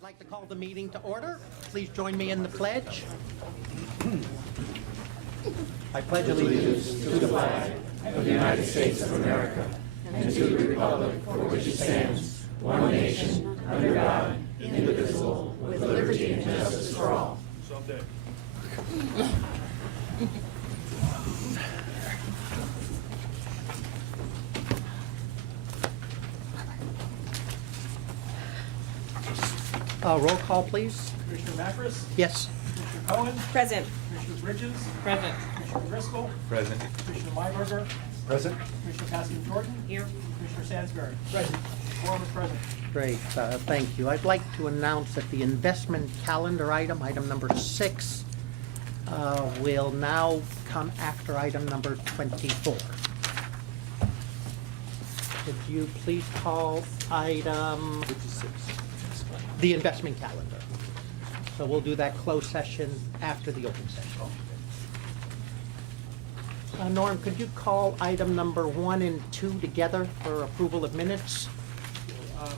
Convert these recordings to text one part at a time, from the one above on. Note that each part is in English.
I'd like to call the meeting to order. Please join me in the pledge. I pledge allegiance to the flag of the United States of America and to the republic for which it stands, one nation, under God, indivisible, with liberty and justice for all. Someday. Roll call, please. Commissioner Macris? Yes. Commissioner Cohen? Present. Commissioner Bridges? Present. Commissioner Driscoll? Present. Commissioner Myberger? Present. Commissioner Pascal Jordan? Here. Commissioner Sansbury? Present. Quorum is present. Great, thank you. I'd like to announce that the investment calendar item number 6, will now come after item number 24. Could you please call item... The investment calendar. So we'll do that closed session after the open session. Norm, could you call item number 1 and 2 together for approval of minutes?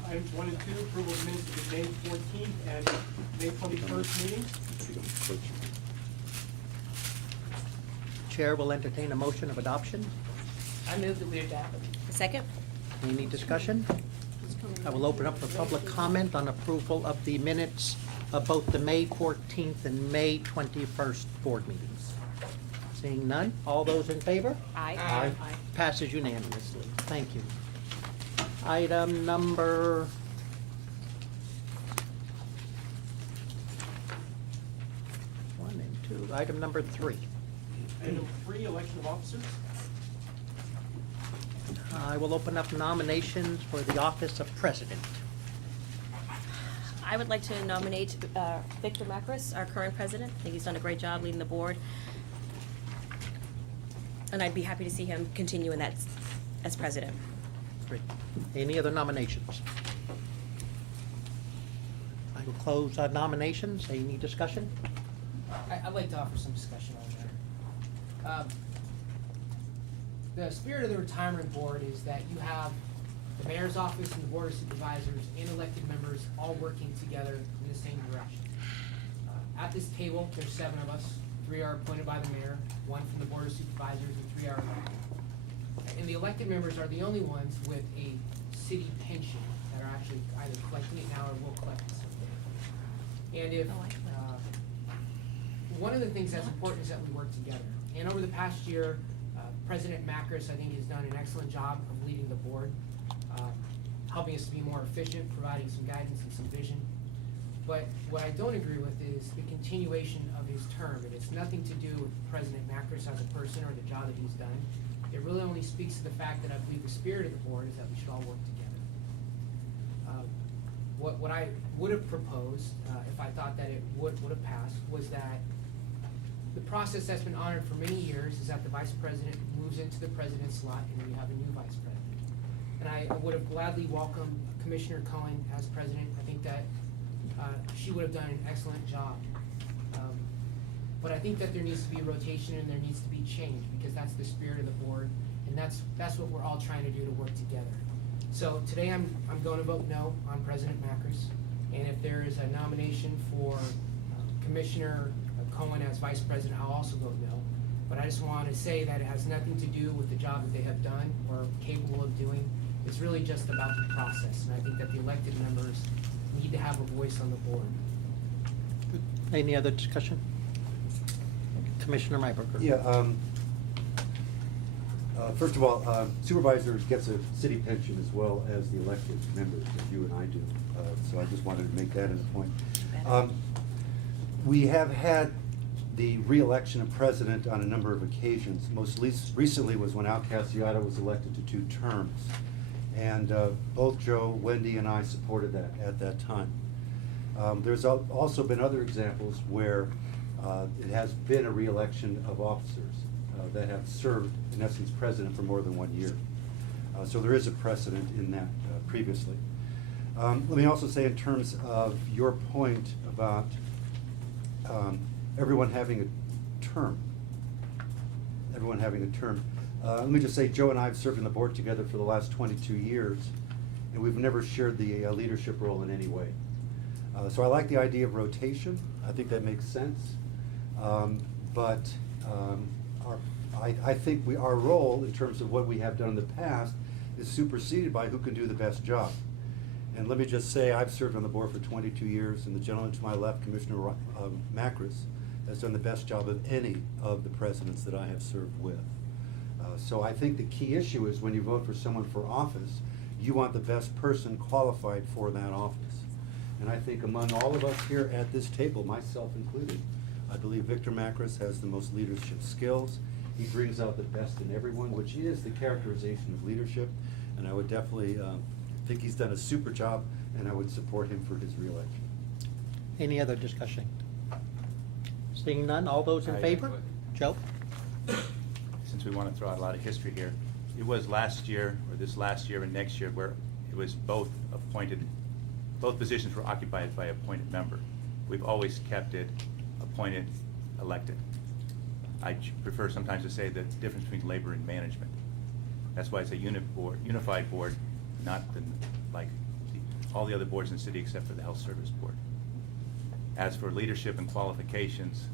Items 1 and 2, approval of minutes of the May 14th and May 21st meetings. Chair will entertain a motion of adoption. I move that we adopt. A second? Any discussion? I will open up for public comment on approval of the minutes of both the May 14th and May 21st board meetings. Seeing none, all those in favor? Aye. Passes unanimously. Thank you. Item number... one and 2. Item number 3. Item 3, election of officers. I will open up nominations for the office of president. I would like to nominate Victor Macris, our current president. I think he's done a great job leading the board. And I'd be happy to see him continue in that as president. Great. Any other nominations? I will close nominations. Any discussion? I'd like to offer some discussion on that. The spirit of the retirement board is that you have the mayor's office and the board of supervisors and elected members all working together in the same direction. At this table, there's 7 of us. 3 are appointed by the mayor, 1 from the board of supervisors, and 3 are elected. And the elected members are the only ones with a city pension that are actually either collecting it now or will collect it someday. And if, one of the things that's important is that we work together. And over the past year, President Macris, I think, has done an excellent job of leading the board, helping us to be more efficient, providing some guidance and some vision. But what I don't agree with is the continuation of his term. And it's nothing to do with President Macris as a person or the job that he's done. It really only speaks to the fact that I believe the spirit of the board is that we should all work together. What I would have proposed, if I thought that it would have passed, was that the process that's been honored for many years is that the vice president moves into the president's slot and then you have a new vice president. And I would have gladly welcomed Commissioner Cohen as president. I think that she would have done an excellent job. But I think that there needs to be a rotation and there needs to be change because that's the spirit of the board and that's what we're all trying to do to work together. So today I'm going to vote no on President Macris. And if there is a nomination for Commissioner Cohen as vice president, I'll also vote no. But I just want to say that it has nothing to do with the job that they have done or capable of doing. It's really just about the process. And I think that the elected members need to have a voice on the board. Any other discussion? Commissioner Myberger. Yeah, first of all, supervisors gets a city pension as well as the elected members, as you and I do. So I just wanted to make that as a point. We have had the re-election of president on a number of occasions. Most recently was when Al Cassiata was elected to 2 terms. And both Joe, Wendy, and I supported that at that time. There's also been other examples where it has been a re-election of officers that have served, in essence, president for more than 1 year. So there is a precedent in that previously. Let me also say in terms of your point about everyone having a term. Let me just say, Joe and I have served on the board together for the last 22 years, and we've never shared the leadership role in any way. So I like the idea of rotation. I think that makes sense. But I think our role, in terms of what we have done in the past, is superseded by who can do the best job. And let me just say, I've served on the board for 22 years, and the gentleman to my left, Commissioner Macris, has done the best job of any of the presidents that I have served with. So I think the key issue is when you vote for someone for office, you want the best person qualified for that office. And I think among all of us here at this table, myself included, I believe Victor Macris has the most leadership skills. He brings out the best in everyone, which is the characterization of leadership. And I would definitely think he's done a super job, and I would support him for his reelection. Any other discussion? Seeing none, all those in favor? Joe? Since we want to throw out a lot of history here, it was last year, or this last year and next year, where it was both positions were occupied by appointed member. We've always kept it appointed, elected. I prefer sometimes to say the difference between labor and management. That's why it's a unified board, not like all the other boards in the city except for the Health Service Board. As for leadership and qualifications,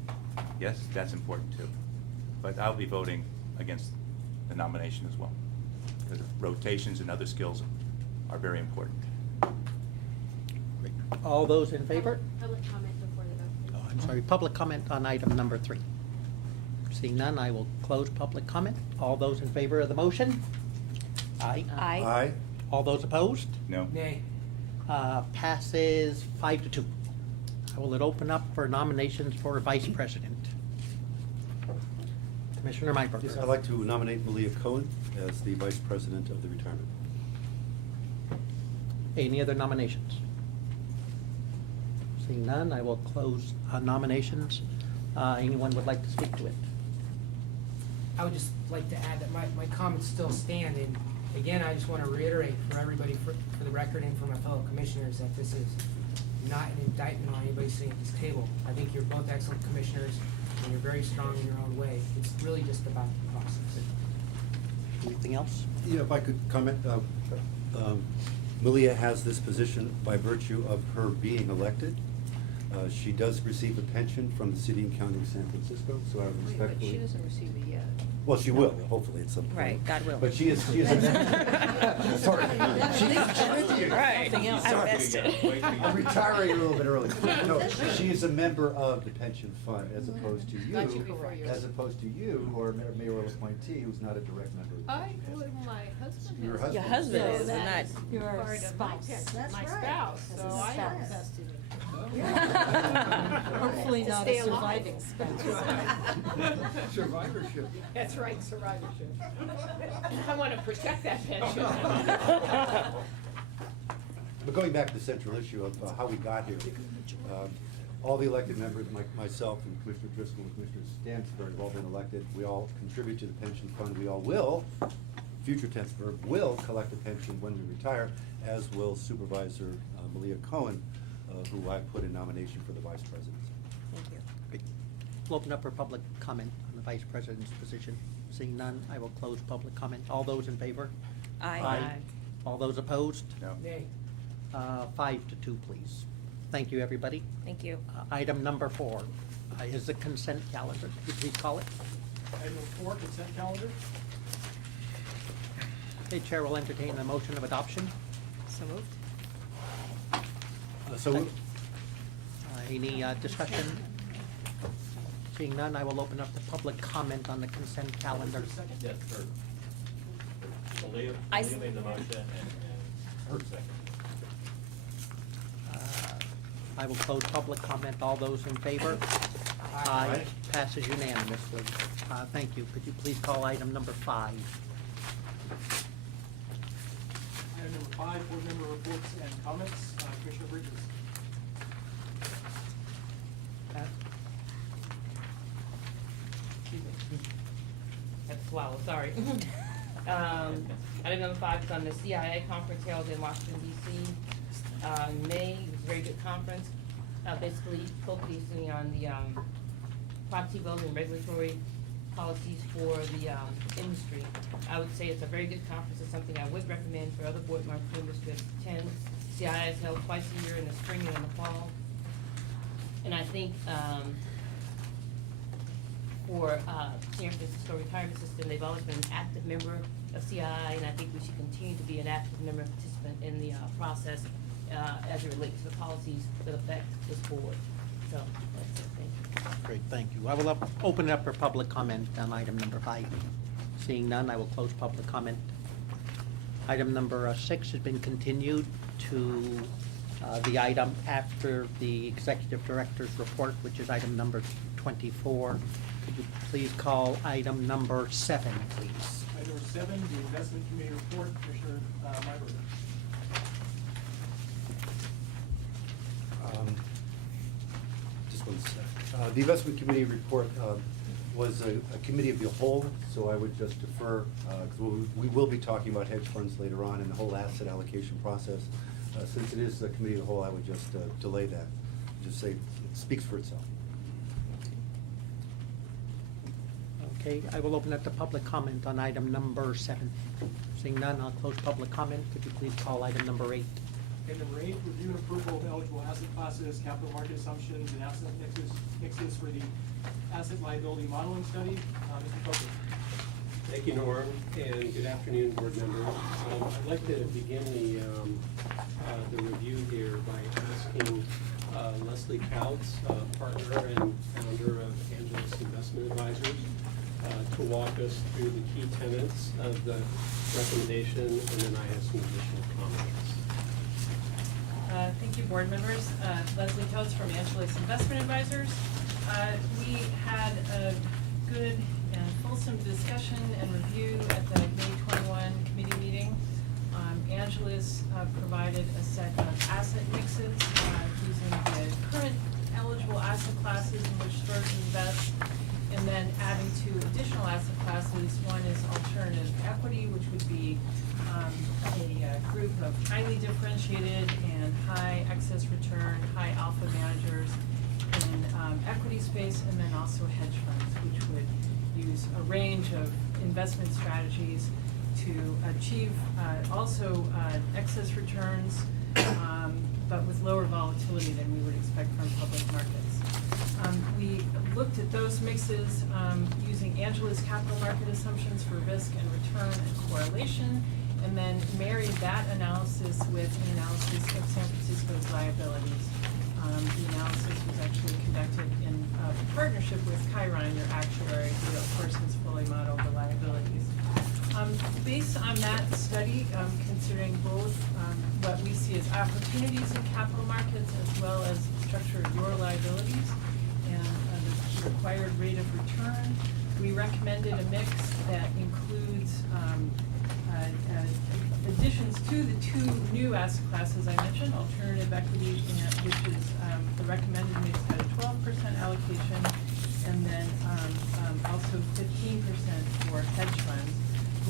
yes, that's important too. But I'll be voting against the nomination as well, because rotations and other skills are very important. All those in favor? Public comment before the vote. Oh, I'm sorry, public comment on item number 3. Seeing none, I will close public comment. All those in favor of the motion? Aye. Aye. All those opposed? No? Nay. Passes 5-2. I will open up for nominations for vice president. Commissioner Myberger. Yes, I'd like to nominate Malia Cohen as the vice president of the retirement. Any other nominations? Seeing none, I will close nominations. Anyone would like to speak to it? I would just like to add that my comments still stand, and again, I just want to reiterate for everybody, for the record and for my fellow commissioners, that this is not an indictment on anybody sitting at this table. I think you're both excellent commissioners, and you're very strong in your own way. It's really just about the process. Anything else? Yeah, if I could comment, Malia has this position by virtue of her being elected. She does receive a pension from the city and county of San Francisco, so I would respectfully. But she doesn't receive it yet. Well, she will, hopefully at some point. Right, God will. But she is a sorry. Right. Sorry. I'm retiring a little bit early. No, she is a member of the pension fund as opposed to you, Got you before yours. as opposed to you, who are a mayoral appointee, who's not a direct member of the pension fund. My husband Your is. Your husband husband is. is, So and not. that's Your part of my spouse. pension, That's my right. spouse, That's so his I have spouse. vested in. Hopefully To not stay a alive. surviving spouse. Survivorship. That's right, survivorship. I want to protect that pension. But going back to the central issue of how we got here, all the elected members, myself and Commissioner Driscoll and Commissioner Stansberg have all been elected. We all contribute to the pension fund. We all will, future Stansberg will collect a pension when we retire, as will Supervisor Malia Cohen, who I put in nomination for the vice presidency. Thank you. Great. We'll open up for public comment on the vice president's position. Seeing none, I will close public comment. All those in favor? Aye. All those opposed? No? Nay. 5-2, please. Thank you, everybody. Thank you. Item number 4 is the consent calendar. Could you please call it? Item 4, consent calendar. Okay, Chair will entertain a motion of adoption. So moved. So, Any discussion? Seeing none, I will open up the public comment on the consent calendar. Yes, sir. Malia made the motion and her second. I will close public comment. All those in favor? Aye. Passes unanimously. Thank you. Could you please call item number 5? Item number 5, board member reports and comments. Commissioner Bridges. Had to swallow, sorry. Item number 5 is on the CIA conference held in Washington DC, in May. It was a very good conference, basically focusing on the, property building regulatory policies for the, industry. I would say it's a very good conference. It's something I would recommend for other board members to attend. CIA is held twice a year in the spring and in the fall. think, for San Francisco Retirement System, they've always been an active member of CII, and I think we should continue to be an active member and participant in the process as it relates to the policies that affect this board. So, that's it, thank you. Great, thank you. I will open it up for public comment on item number 5. Seeing none, I will close public comment. Item number 6 has been continued to the item after the executive director's report, which is item number 24. Could you please call item number 7, please? Item number 7, the investment committee report, Commissioner Myberger. Just one sec. The investment committee report was a committee of the whole, so I would just defer, because we will be talking about hedge funds later on and the whole asset allocation process. Since it is the committee of the whole, I would just delay that. Just say it speaks for itself. Okay, I will open up the public comment on item number 7. Seeing none, I'll close public comment. Could you please call item number 8? Item number 8, review and approval of eligible asset classes, capital market assumptions, and asset mixes for the asset liability modeling study. Mr. Coker. Thank you, Norm, and good afternoon, board members. I'd like to begin the review here by asking Leslie Couts, partner and founder of Angeles Investment Advisors, to walk us through the key tenets of the recommendation, and then I have some additional comments. Thank you, board members. Leslie Coates from Angeles Investment Advisors. We had a good and fulsome discussion and review at the May 21 committee meeting. Angeles provided a set of asset mixes using the current eligible asset classes in which SFERS invest, and then adding 2 additional asset classes. One is alternative equity, which would be a group of highly differentiated and high excess return, high alpha managers in equity space, and then also hedge funds, which would use a range of investment strategies to achieve also excess returns, but with lower volatility than we would expect from public markets. We looked at those mixes using Angeles capital market assumptions for risk and return and correlation, and then married that analysis with an analysis of San Francisco's liabilities. The analysis was actually conducted in partnership with Chiron, your actuary, who of course has fully modeled the liabilities. Based on that study, considering both what we see as opportunities in capital markets as well as the structure of your liabilities and the required rate of return, we recommended a mix that includes additions to the 2 new asset classes I mentioned, alternative equity, which is the recommended mix at a 12% allocation, and then also 15% for hedge funds.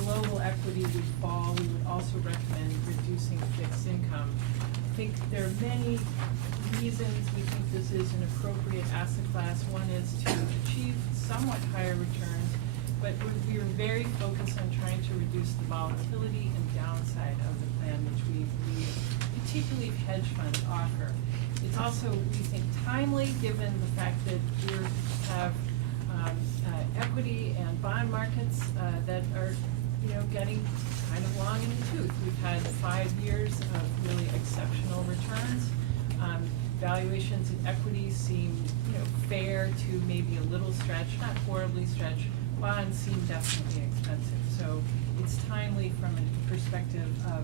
Global equity would fall. We would also recommend reducing fixed income. I think there are many reasons we think this is an appropriate asset class. One is to achieve somewhat higher returns, but we are very focused on trying to reduce the volatility and downside of the plan, which we believe particularly hedge funds offer. It's also, we think, timely given the fact that we have equity and bond markets that are getting kind of long in the tooth. We've had 5 years of really exceptional returns. Valuations in equities seem, fair to maybe a little stretched, not horribly stretched. Bonds seem definitely expensive. So it's timely from a perspective of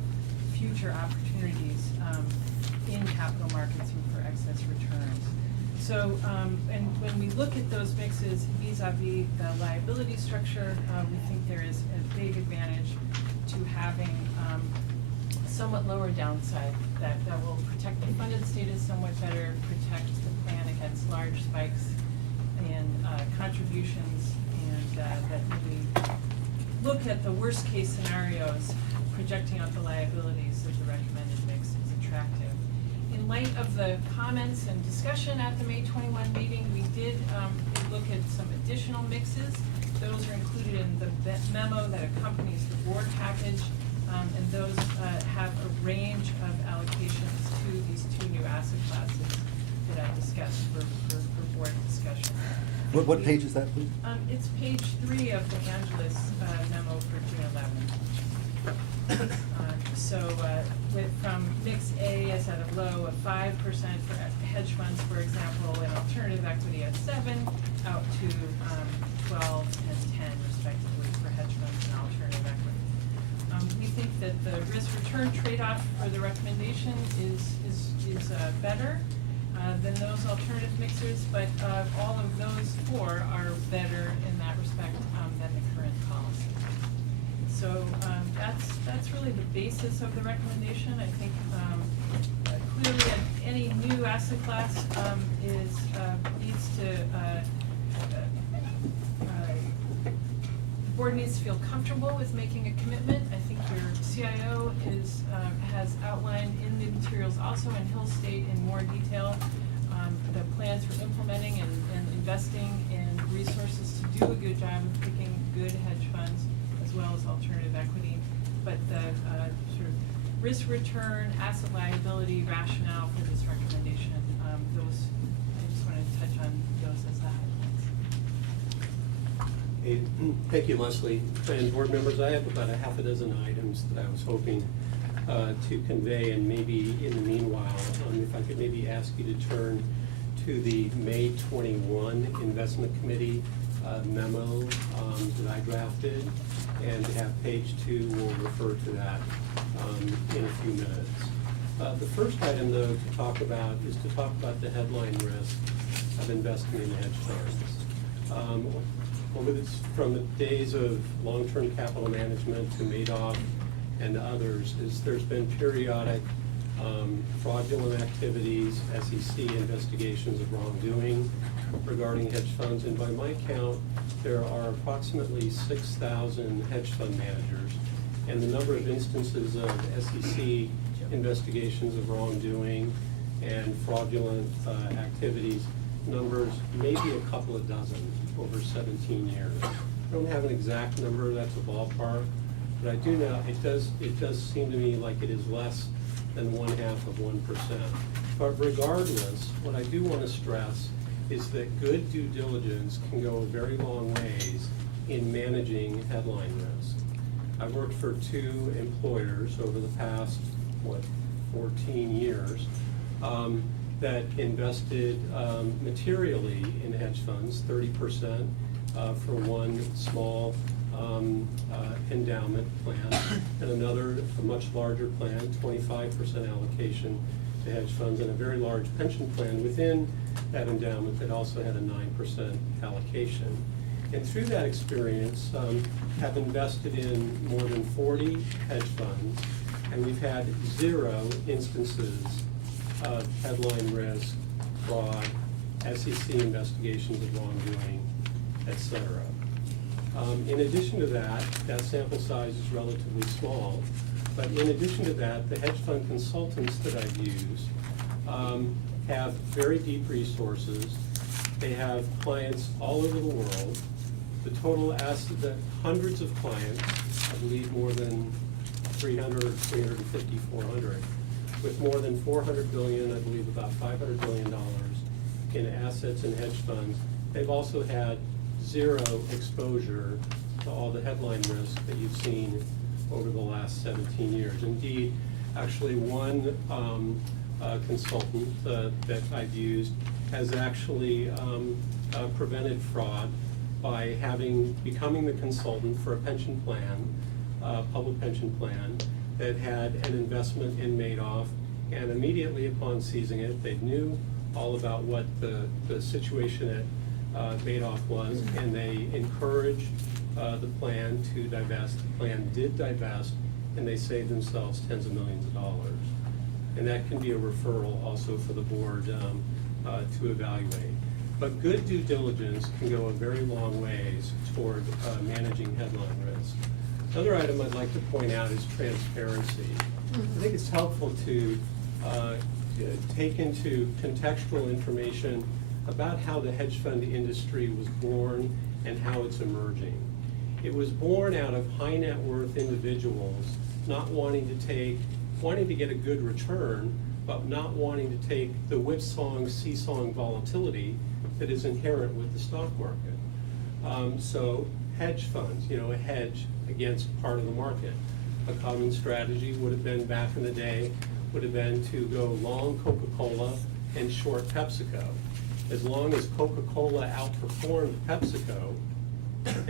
future opportunities in capital markets and for excess returns. So, and when we look at those mixes vis-a-vis the liability structure, we think there is a big advantage to having somewhat lower downside that will protect the funded status somewhat better, protect the plan against large spikes in contributions, and that we look at the worst case scenarios, projecting out the liabilities of the recommended mix is attractive. In light of the comments and discussion at the May 21 meeting, we did look at some additional mixes. Those are included in the memo that accompanies the board package, and those have a range of allocations to these 2 new asset classes that I discussed for What page is that, please? It's page 3 of the Angeles memo for June 11th. From mix A is at a low of 5% for hedge funds, for example, and alternative equity at 7, out to 12 and 10 respectively for hedge funds and alternative equity. We think that the risk-return trade-off for the recommendation is better than those alternative mixers, but all of those 4 are better in that respect than the current policy. So that's really the basis of the recommendation. I think clearly any new asset class needs to the board needs to feel comfortable with making a commitment. I think your CIO has outlined in the materials also in Hill State in more detail the plans for implementing and investing in resources to do a good job of picking good hedge funds as well as alternative equity. But the sort of risk return, asset liability rationale for this recommendation, I just wanted to touch on those as the highlights. Hey, thank you, Leslie. And board members, I have about a half a dozen items that I was hoping to convey, and maybe in the meanwhile, if I could maybe ask you to turn to the May 21 Investment Committee memo that I drafted, and to have page 2, we'll refer to that in a few minutes. The first item, though, to talk about is to talk about the headline risk of investing in hedge funds. From the days of long-term capital management to Madoff and others, there's been periodic fraudulent activities, SEC investigations of wrongdoing regarding hedge funds, and by my count, there are approximately 6,000 hedge fund managers, and the number of instances of SEC investigations of wrongdoing and fraudulent activities numbers maybe a couple of dozen over 17 years. I don't have an exact number, that's a ballpark, but I do know it does seem to me like it is less than 0.5%. But regardless, what I do want to stress is that good due diligence can go a very long ways in managing headline risk. I've worked for 2 employers over the past, 14 years, that invested materially in hedge funds, 30% for one small endowment plan, and another, a much larger plan, 25% allocation to hedge funds, and a very large pension plan within that endowment that also had a 9% allocation. And through that experience, have invested in more than 40 hedge funds, and we've had 0 instances of headline risk, fraud, SEC investigations of wrongdoing, et cetera. In addition to that sample size is relatively small, but in addition to that, the hedge fund consultants that I've used have very deep resources. They have clients all over the world. The total asset, hundreds of clients, I believe more than 300, 350, 400, with more than 400 billion, I believe about $500 billion in assets and hedge funds. They've also had 0 exposure to all the headline risk that you've seen over the last 17 years. Indeed, actually one consultant that I've used has actually prevented fraud by becoming the consultant for a pension plan, public pension plan, that had an investment in Madoff, and immediately upon seizing it, they knew all about what the situation at Madoff was, and they encouraged the plan to divest. The plan did divest, and they saved themselves tens of millions of dollars. And that can be a referral also for the board to evaluate. But good due diligence can go a very long ways toward managing headline risk. Another item I'd like to point out is transparency. I think it's helpful to take into contextual information about how the hedge fund industry was born and how it's emerging. It was born out of high net worth individuals not wanting to get a good return, but not wanting to take the whipsawing, seesawing volatility that is inherent with the stock market. So hedge funds, a hedge against part of the market. A common strategy would have been, back in the day, would have been to go long Coca-Cola and short PepsiCo. As long as Coca-Cola outperformed PepsiCo,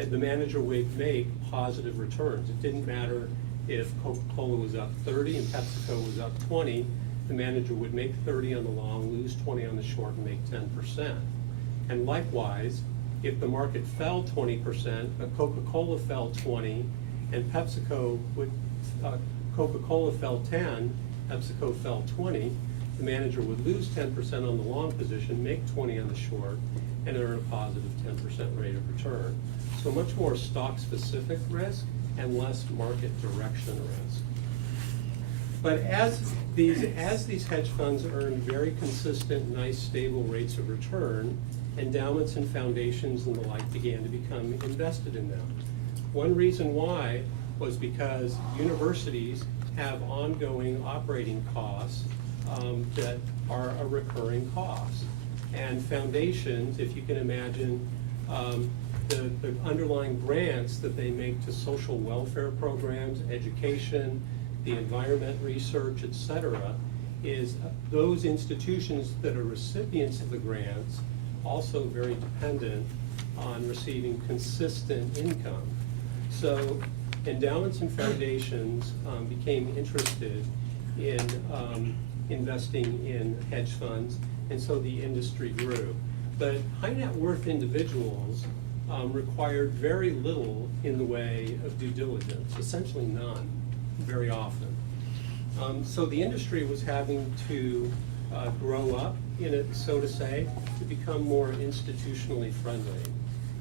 the manager would make positive returns. It didn't matter if Coca-Cola was up 30 and PepsiCo was up 20, the manager would make 30 on the long, lose 20 on the short, and make 10%. And likewise, if the market fell 20%, but Coca-Cola fell 20, and Coca-Cola fell 10, PepsiCo fell 20, the manager would lose 10% on the long position, make 20 on the short, and earn a positive 10% rate of return. So much more stock-specific risk and less market direction risk. But as these hedge funds earn very consistent, nice, stable rates of return, endowments and foundations and the like began to become invested in them. One reason why was because universities have ongoing operating costs that are a recurring cost. And foundations, if you can imagine, the underlying grants that they make to social welfare programs, education, the environment research, et cetera, is those institutions that are recipients of the grants also very dependent on receiving consistent income. So endowments and foundations became interested in investing in hedge funds, and so the industry grew. But high net worth individuals required very little in the way of due diligence, essentially none, very often. So the industry was having to grow up in it, so to say, to become more institutionally friendly.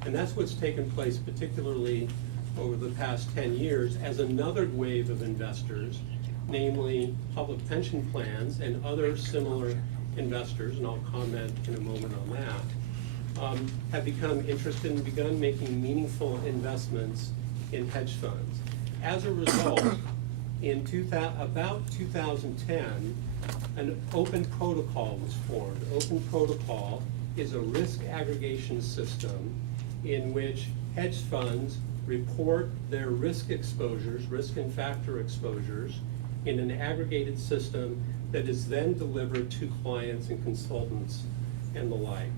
And that's what's taken place particularly over the past 10 years as another wave of investors, namely public pension plans and other similar investors, and I'll comment in a moment on that, have become interested and begun making meaningful investments in hedge funds. As a result, in about 2010, an open protocol was formed. Open protocol is a risk aggregation system in which hedge funds report their risk exposures, risk and factor exposures, in an aggregated system that is then delivered to clients and consultants and the like.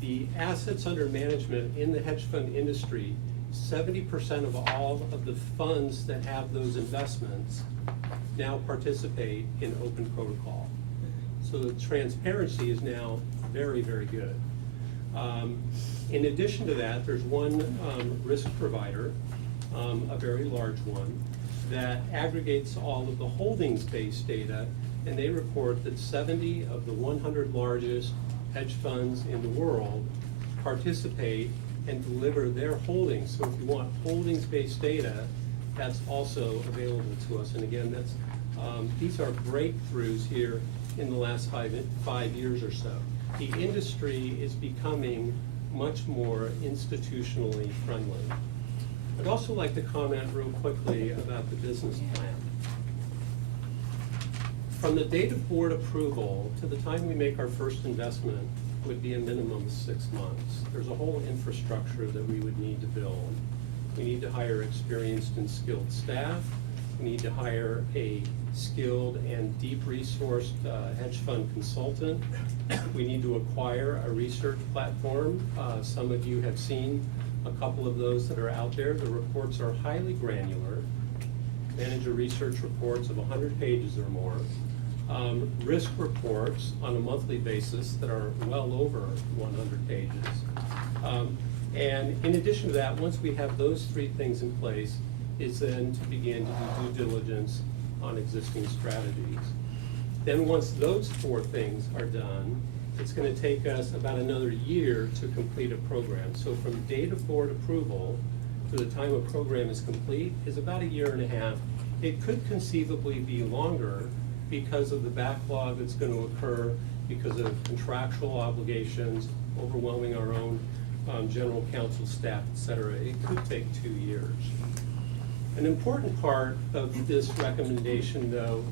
The assets under management in the hedge fund industry, 70% of all of the funds that have those investments now participate in open protocol. So the transparency is now very, very good. In addition to that, there's one risk provider, a very large one, that aggregates all of the holdings-based data, and they report that 70 of the 100 largest hedge funds in the world participate and deliver their holdings. So if you want holdings-based data, that's also available to us. And again, that's these are breakthroughs here in the last five years or so. The industry is becoming much more institutionally friendly. I'd also like to comment real quickly about the business plan. From the date of board approval to the time we make our first investment would be a minimum of 6 months. There's a whole infrastructure that we would need to build. We need to hire experienced and skilled staff. We need to hire a skilled and deep-resourced hedge fund consultant. We need to acquire a research platform. Some of you have seen a couple of those that are out there. The reports are highly granular. Manager research reports of 100 pages or more. Risk reports on a monthly basis that are well over 100 pages. And in addition to that, once we have those 3 things in place, is then to begin to do due diligence on existing strategies. Then once those 4 things are done, it's going to take us about another year to complete a program. So from date of board approval to the time a program is complete is about a year and a half. It could conceivably be longer because of the backlog that's going to occur because of contractual obligations, overwhelming our own general counsel staff, et cetera. It could take 2 years. An important part of this recommendation, though,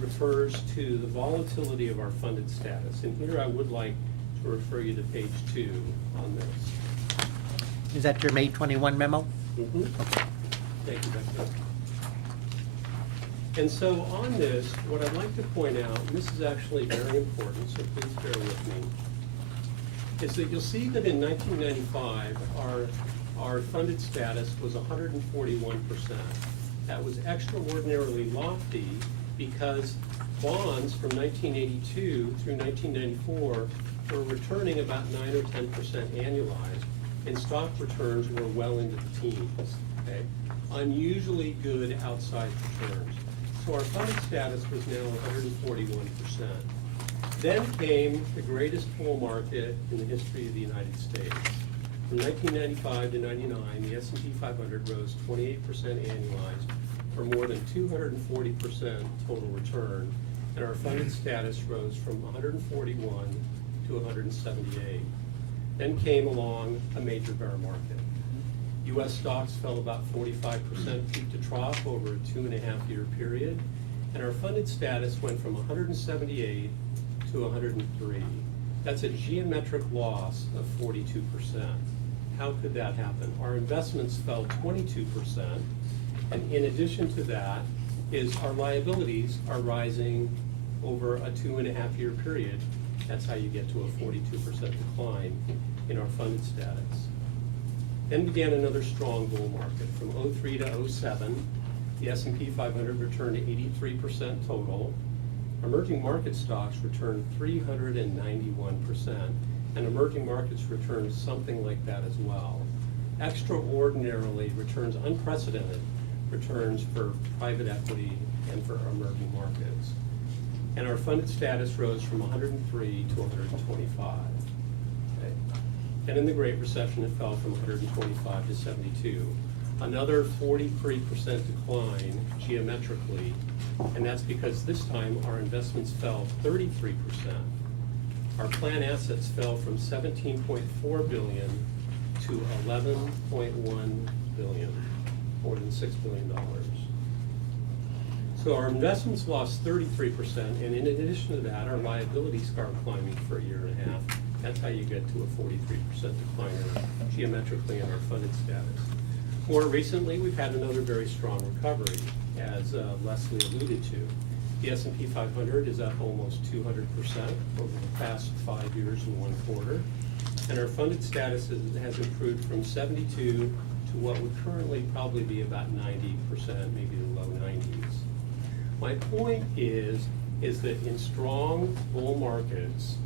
refers to the volatility of our funded status. And here I would like to refer you to page 2 on this. Is that your May 21 memo? Mm-hmm. Thank you, Becca. And so on this, what I'd like to point out, and this is actually very important, so please bear with me, is that you'll see that in 1995, our funded status was 141%. That was extraordinarily lofty because bonds from 1982 through 1994 were returning about 9 or 10% annualized, and stock returns were well into the teens, okay? Unusually good outsized returns. So our funded status was now 141%. Then came the greatest bull market in the history of the United States. From 1995 to 99, the S&P 500 rose 28% annualized, for more than 240% total return, and our funded status rose from 141 to 178. Then came along a major bear market. U.S. stocks fell about 45% peak to trough over a 2.5-year period, and our funded status went from 178 to 103. That's a geometric loss of 42%. How could that happen? Our investments fell 22%, and in addition to that is our liabilities are rising over a 2.5-year period. That's how you get to a 42% decline in our funded status. Then began another strong bull market. From 03 to 07, the S&P 500 returned to 83% total. Emerging market stocks returned 391%, and emerging markets returned something like that as well. Extraordinarily returns, unprecedented returns for private equity and for emerging markets. And our funded status rose from 103 to 125. Okay. And in the Great Recession, it fell from 125 to 72. Another 43% decline geometrically, and that's because this time our investments fell 33%. Our plan assets fell from $17.4 billion to $11.1 billion, more than $6 billion. So our investments lost 33%, and in addition to that, our liabilities started climbing for a year and a half. That's how you get to a 43% decline geometrically in our funded status. More recently, we've had another very strong recovery, as Leslie alluded to. The S&P 500 is up almost 200% over the past 5 years and 1 quarter, and our funded status has improved from 72 to what would currently probably be about 90%, maybe the low 90s. My point is that in strong bull markets,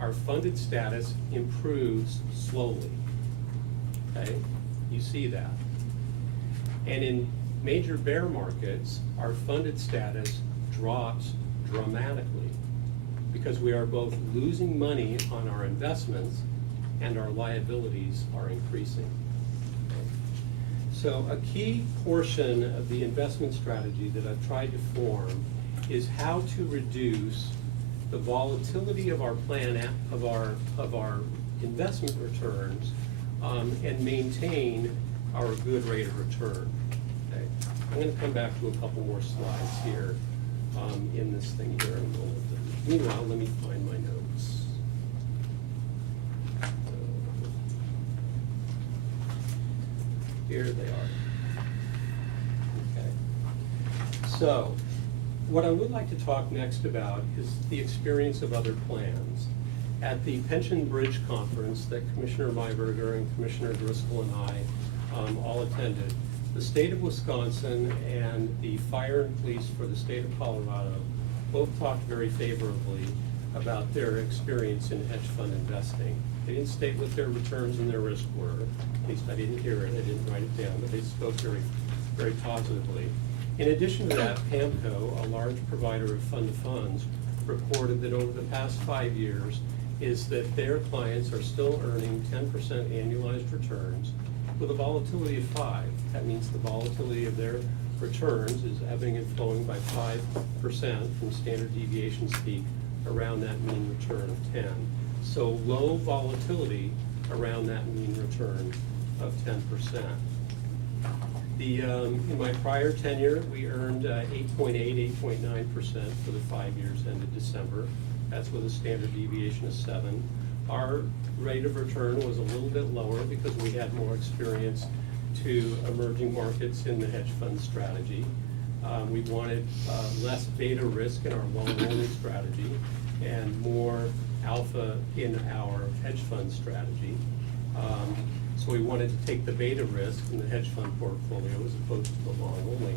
our funded status improves slowly, okay? You see that. And in major bear markets, our funded status drops dramatically because we are both losing money on our investments and our liabilities are increasing. So a key portion of the investment strategy that I've tried to form is how to reduce the volatility of our plan of our investment returns and maintain our good rate of return. Okay. I'm going to come back to a couple more slides here in this thing here in a moment. Meanwhile, let me find my notes. Here they are. Okay. So, what I would like to talk next about is the experience of other plans. At the Pension Bridge Conference that Commissioner Myberger and Commissioner Driscoll and I all attended, the state of Wisconsin and the fire and police for the state of Colorado both talked very favorably about their experience in hedge fund investing. They didn't state what their returns and their risk were. At least I didn't hear it, I didn't write it down, but they spoke very, very positively. In addition to that, PAMCO, a large provider of fund of funds, reported that over the past 5 years is that their clients are still earning 10% annualized returns with a volatility of 5. That means the volatility of their returns is ebbing and flowing by 5% from standard deviation speak around that mean return of 10. So low volatility around that mean return of 10%. In my prior tenure, we earned 8.9% for the 5 years ended December. That's with a standard deviation of 7. Our rate of return was a little bit lower because we had more experience to emerging markets in the hedge fund strategy. We wanted less beta risk in our long-only strategy and more alpha in our hedge fund strategy. So we wanted to take the beta risk in the hedge fund portfolio as opposed to the long only.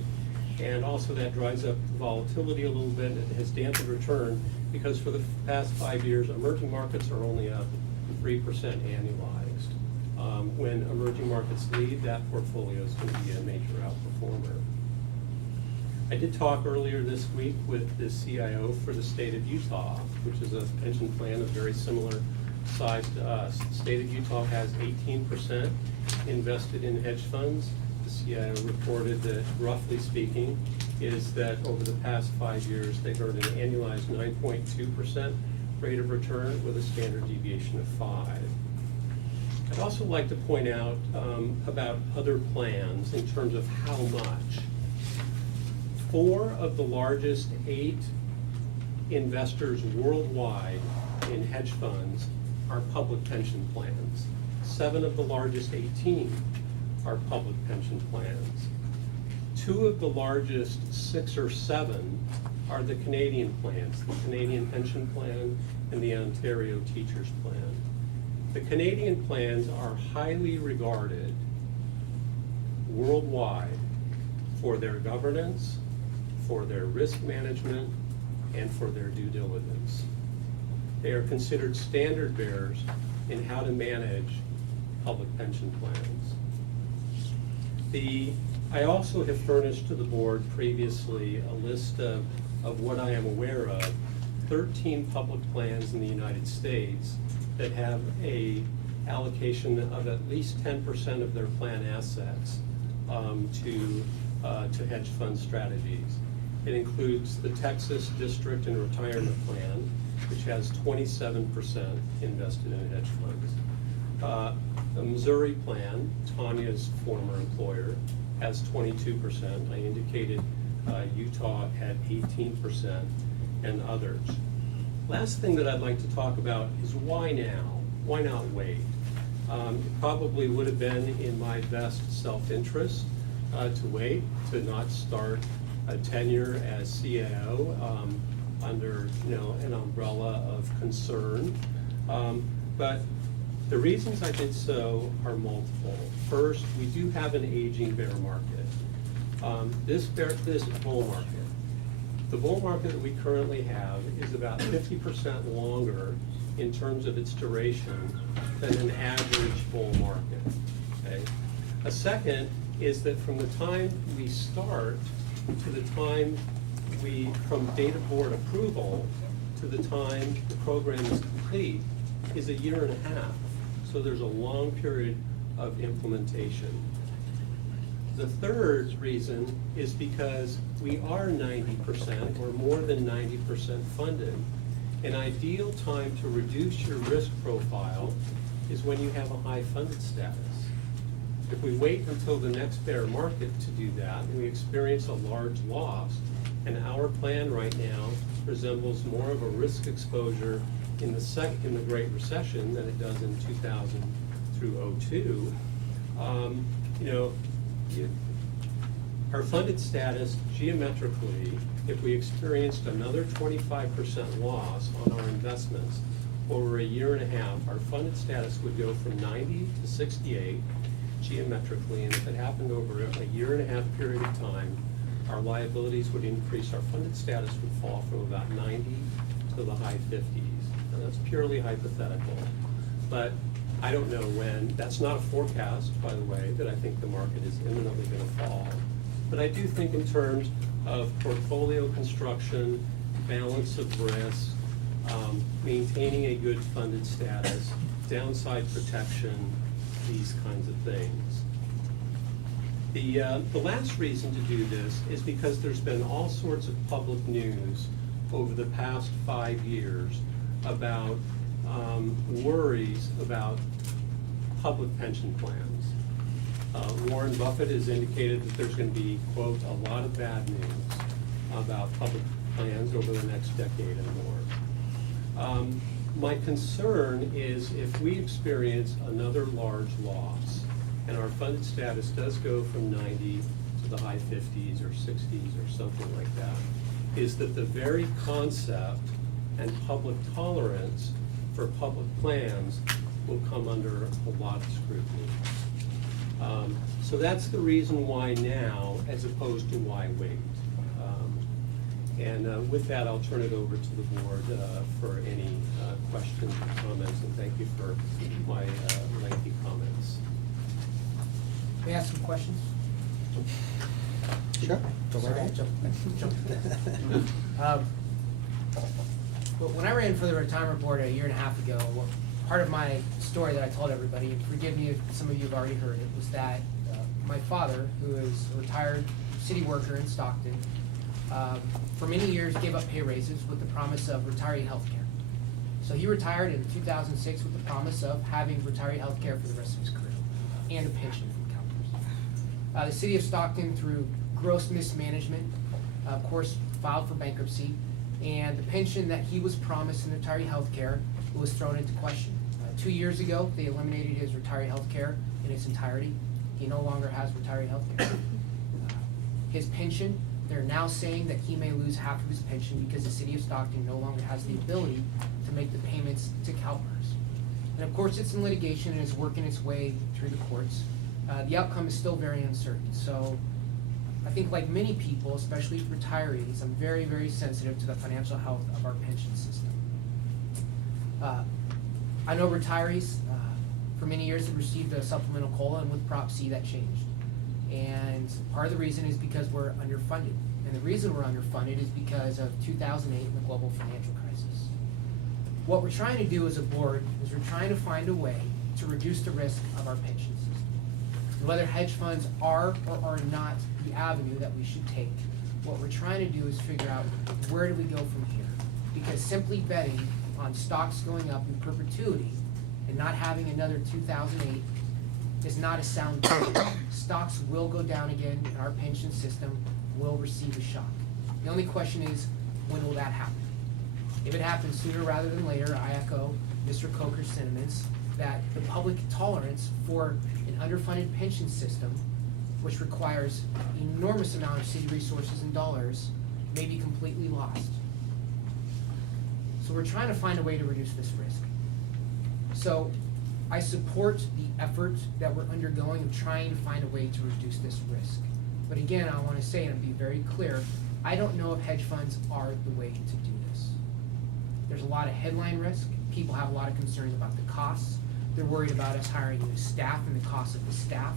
And also that drives up volatility a little bit. It has dampened return because for the past 5 years, emerging markets are only up 3% annualized. When emerging markets lead, that portfolio is going to be a major outperformer. I did talk earlier this week with the CIO for the state of Utah, which is a pension plan of very similar size to us. The state of Utah has 18% invested in hedge funds. The CIO reported that, roughly speaking, is that over the past 5 years, they've earned an annualized 9.2% rate of return with a standard deviation of 5. I'd also like to point out about other plans in terms of how much. 4 of the largest 8 investors worldwide in hedge funds are public pension plans. 7 of the largest 18 are public pension plans. 2 of the largest 6 or 7 are the Canadian plans, the Canadian Pension Plan and the Ontario Teachers Plan. The Canadian plans are highly regarded worldwide for their governance, for their risk management, and for their due diligence. They are considered standard bearers in how to manage public pension plans. I also have furnished to the board previously a list of what I am aware of, 13 public plans in the United States that have a allocation of at least 10% of their plan assets to hedge fund strategies. It includes the Texas District and Retirement Plan, which has 27% invested in hedge funds. The Missouri plan, Tanya's former employer, has 22%. I indicated Utah had 18%, and others. Last thing that I'd like to talk about is why now? Why not wait? It probably would have been in my best self-interest to wait, to not start a tenure as CIO under an umbrella of concern. But the reasons I did so are multiple. First, we do have an aging bear market. This bull market, the bull market that we currently have is about 50% longer in terms of its duration than an average bull market. Okay? A second is that from the time we start to the time from data board approval to the time the program is complete is a year and a half. So there's a long period of implementation. The third reason is because we are 90% or more than 90% funded. An ideal time to reduce your risk profile is when you have a high funded status. If we wait until the next bear market to do that, and we experience a large loss, and our plan right now resembles more of a risk exposure in the Great Recession than it does in 2000 through 02, our funded status geometrically, if we experienced another 25% loss on our investments over a year and a half, our funded status would go from 90 to 68 geometrically, and if it happened over a year and a half period of time, our liabilities would increase, our funded status would fall from about 90 to the high 50s. And that's purely hypothetical. But I don't know when. That's not a forecast, by the way, that I think the market is imminently going to fall. But I do think in terms of portfolio construction, balance of risk, maintaining a good funded status, downside protection, these kinds of things. The last reason to do this is because there's been all sorts of public news over the past 5 years about worries about public pension plans. Warren Buffett has indicated that there's going to be, quote, a lot of bad news about public plans over the next decade and more. My concern is if we experience another large loss and our funded status does go from 90 to the high 50s or 60s or something like that, is that the very concept and public tolerance for public plans will come under a lot of scrutiny. So that's the reason why now, as opposed to why wait. And with that, I'll turn it over to the board for any questions or comments, and thank you for my lengthy comments. May I ask some questions? Sure. Go right Sorry, ahead. jump. But when I ran for the retirement board a year and a half ago, part of my story that I told everybody, and forgive me if some of you have already heard it, was that my father, who is a retired city worker in Stockton, for many years gave up pay raises with the promise of retiree health care. So he retired in 2006 with the promise of having retiree health care for the rest of his career and a pension from CalPERS. The city of Stockton, through gross mismanagement, of course, filed for bankruptcy, and the pension that he was promised in retiree health care was thrown into question. 2 years ago, they eliminated his retiree health care in its entirety. He no longer has retiree health care. His pension, they're now saying that he may lose half of his pension because the city of Stockton no longer has the ability to make the payments to CalPERS. And of course, it's in litigation and is working its way through the courts. The outcome is still very uncertain. So I think, like many people, especially retirees, I'm very, very sensitive to the financial health of our pension system. I know retirees, for many years, have received a supplemental COLA, and with Prop C that changed. And part of the reason is because we're underfunded. And the reason we're underfunded is because of 2008 and the global financial crisis. What we're trying to do as a board is we're trying to find a way to reduce the risk of our pension system. And whether hedge funds are or are not the avenue that we should take, what we're trying to do is figure out where do we go from here. Because simply betting on stocks going up in perpetuity and not having another 2008 is not a sound decision. Stocks will go down again, and our pension system will receive a shock. The only question is, when will that happen? If it happens sooner rather than later, I echo Mr. Coker's sentiments that the public tolerance for an underfunded pension system, which requires enormous amount of city resources and dollars, may be completely lost. So we're trying to find a way to reduce this risk. So I support the effort that we're undergoing of trying to find a way to reduce this risk. But again, I want to say, and be very clear, I don't know if hedge funds are the way to do this. There's a lot of headline risk. People have a lot of concerns about the costs. They're worried about us hiring new staff and the cost of the staff.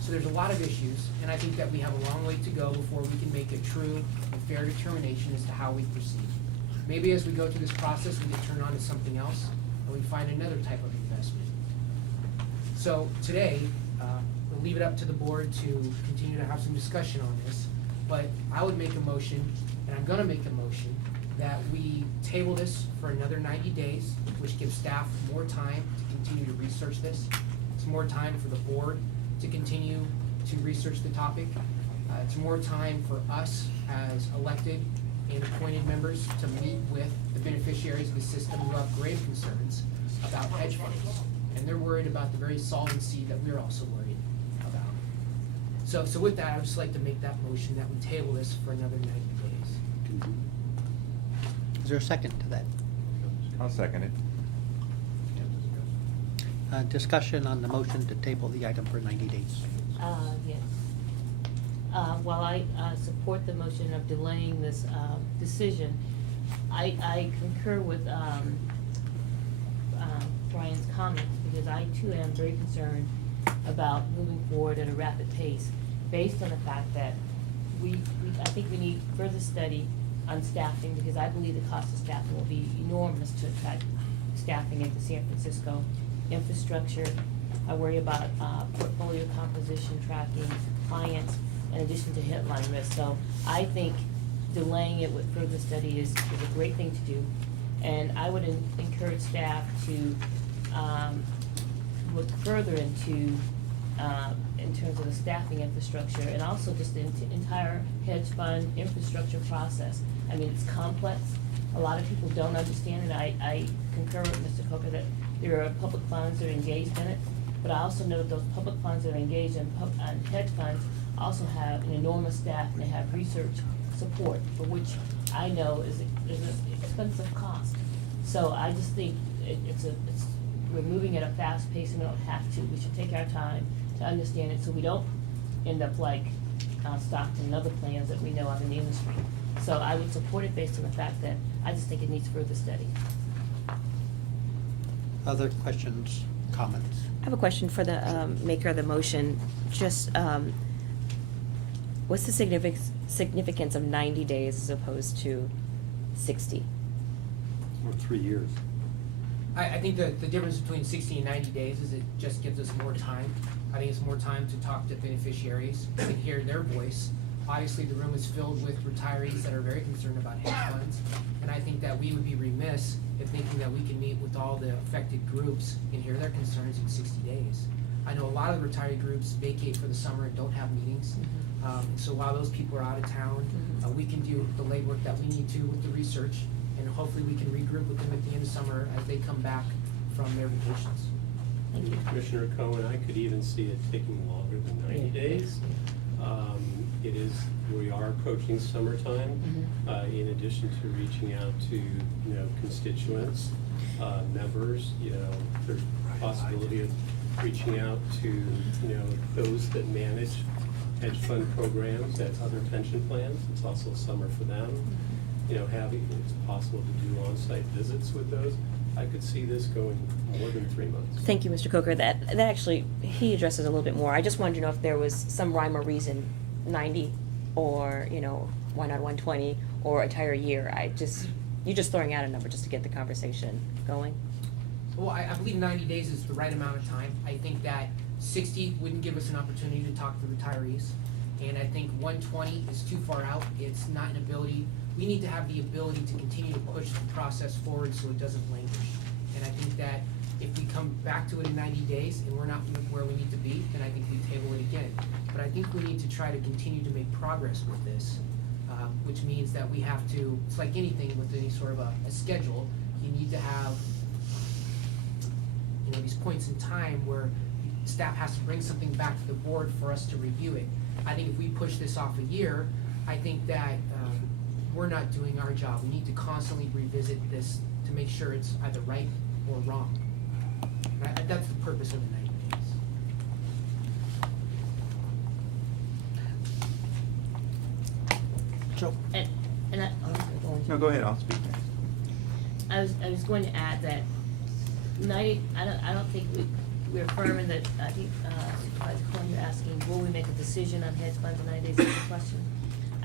So there's a lot of issues, and I think that we have a long way to go before we can make a true and fair determination as to how we proceed. Maybe as we go through this process, we get turned on to something else, and we find another type of investment. So today, we'll leave it up to the board to continue to have some discussion on this, but I would make a motion, and I'm gonna make a motion, that we table this for another 90 days, which gives staff more time to continue to research this. It's more time for the board to continue to research the topic. It's more time for us as elected and appointed members to meet with the beneficiaries of the system who have grave concerns about hedge funds. And they're worried about the very solvency that we're also worried about. So with that, I would just like to make that motion that we table this for another 90 days. Is there a second to that? I'll second it. Discussion on the motion to table the item for 90 days. Yes. While I support the motion of delaying this decision, I concur with Brian's comments, because I too am very concerned about moving forward at a rapid pace, based on the fact that I think we need further study on staffing, because I believe the cost of staffing will be enormous to attract staffing into San Francisco. Infrastructure, I worry about portfolio composition, tracking clients, in addition to headline risk. So I think delaying it with further study is a great thing to do. And I would encourage staff to look further into in terms of the staffing infrastructure, and also just the entire hedge fund infrastructure process. I mean, it's complex. A lot of people don't understand it. I concur with Mr. Coker that there are public funds that are engaged in it, but I also know that those public funds that are engaged in hedge funds also have an enormous staff, and they have research support, for which I know is an expensive cost. So I just think we're moving at a fast pace, and we don't have to. We should take our time to understand it, so we don't end up like Stockton and other plans that we know of in the industry. So I would support it based on the fact that I just think it needs further study. Other questions, comments? I have a question for the maker of the motion. Just, what's the significance of 90 days as opposed to 60? Or 3 years. I think the difference between 60 and 90 days is it just gives us more time. I think it's more time to talk to beneficiaries and hear their voice. Obviously, the room is filled with retirees that are very concerned about hedge funds, and I think that we would be remiss if thinking that we can meet with all the affected groups and hear their concerns in 60 days. I know a lot of the retiree groups vacate for the summer and don't have meetings. And so while those people are out of town, we can do the legwork that we need to with the research, and hopefully we can regroup with them at the end of summer as they come back from their vacations. Thank you. Commissioner Cohen, I could even see it taking longer than 90 days. It is, we are approaching summertime, in addition to reaching out to, constituents, members, there's possibility of reaching out to, those that manage hedge fund programs at other pension plans. It's also summer for them. It's possible to do on-site visits with those. I could see this going more than 3 months. Thank you, Mr. Coker. That actually, he addresses a little bit more. I just wanted to know if there was some rhyme or reason, 90, or, why not 120, or a entire year. You're just throwing out a number just to get the conversation going. Well, I believe 90 days is the right amount of time. I think that 60 wouldn't give us an opportunity to talk to retirees. And I think 120 is too far out. It's not an ability. We need to have the ability to continue to push the process forward so it doesn't languish. And I think that if we come back to it in 90 days and we're not where we need to be, then I think we table it again. But I think we need to try to continue to make progress with this, which means that we have to, it's like anything with any sort of a schedule, you need to have these points in time where staff has to bring something back to the board for us to review it. I think if we push this off a year, I think that we're not doing our job. We need to constantly revisit this to make sure it's either right or wrong. That's the purpose of the 90 days. Joe? No, go ahead, I'll speak next. I was going to add that 90, I don't think we're firm in that. I think Supervisor Cohen, you're asking, will we make a decision on hedge funds in 90 days? Is the question.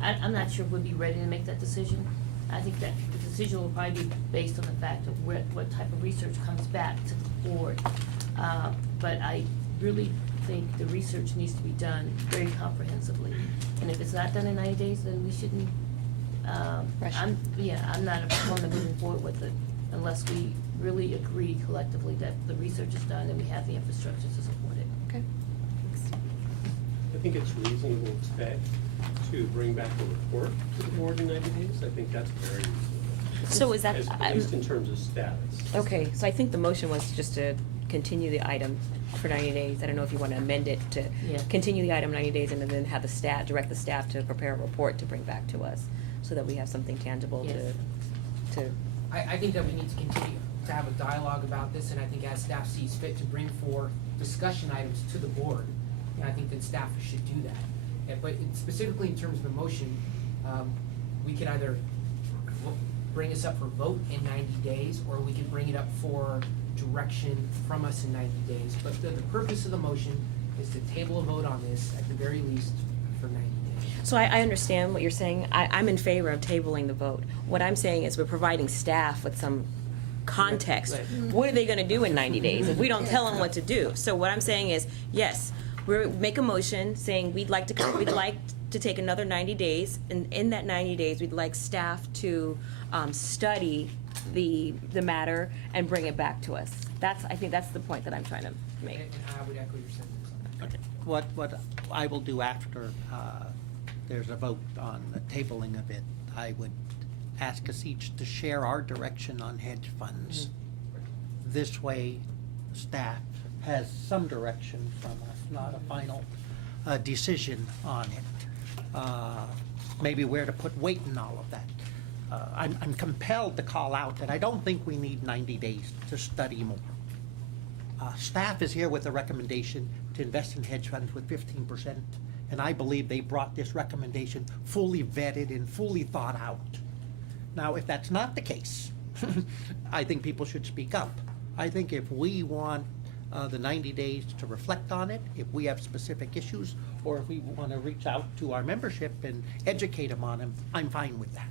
I'm not sure if we'll be ready to make that decision. I think that the decision will probably be based on the fact of what type of research comes back to the board. But I really think the research needs to be done very comprehensively. And if it's not done in 90 days, then we shouldn't, I'm not a proponent of moving forward with it unless we really agree collectively that the research is done and we have the infrastructure to support it. Okay. I think it's reasonable to expect to bring back a report to the board in 90 days. I think that's very reasonable. So is that? At least in terms of status. Okay, so I think the motion was just to continue the item for 90 days. I don't know if you want to amend it to continue the item 90 days and then have the staff, direct the staff to prepare a report to bring back to us so that we have something tangible to. I think that we need to continue to have a dialogue about this, and I think as staff sees fit to bring forth discussion items to the board, and I think that staff should do that. But specifically in terms of the motion, we can either bring this up for vote in 90 days, or we can bring it up for direction from us in 90 days. But the purpose of the motion is to table a vote on this at the very least for 90 days. So I understand what you're saying. I'm in favor of tabling the vote. What I'm saying is we're providing staff with some context. Right. What are they gonna do in 90 days if we don't tell them what to do? So what I'm saying is, yes, we make a motion saying we'd like to take another 90 days, and in that 90 days, we'd like staff to study the matter and bring it back to us. I think that's the point that I'm trying to make. And I would echo your sentiments on that. Okay. What I will do after there's a vote on the tabling of it, I would ask us each to share our direction on hedge funds. This way, staff has some direction from us, not a final decision on it. Maybe where to put weight in all of that. I'm compelled to call out that I don't think we need 90 days to study more. Staff is here with a recommendation to invest in hedge funds with 15%, and I believe they brought this recommendation fully vetted and fully thought out. Now, if that's not the case, I think people should speak up. I think if we want the 90 days to reflect on it, if we have specific issues, or if we want to reach out to our membership and educate them on them, I'm fine with that.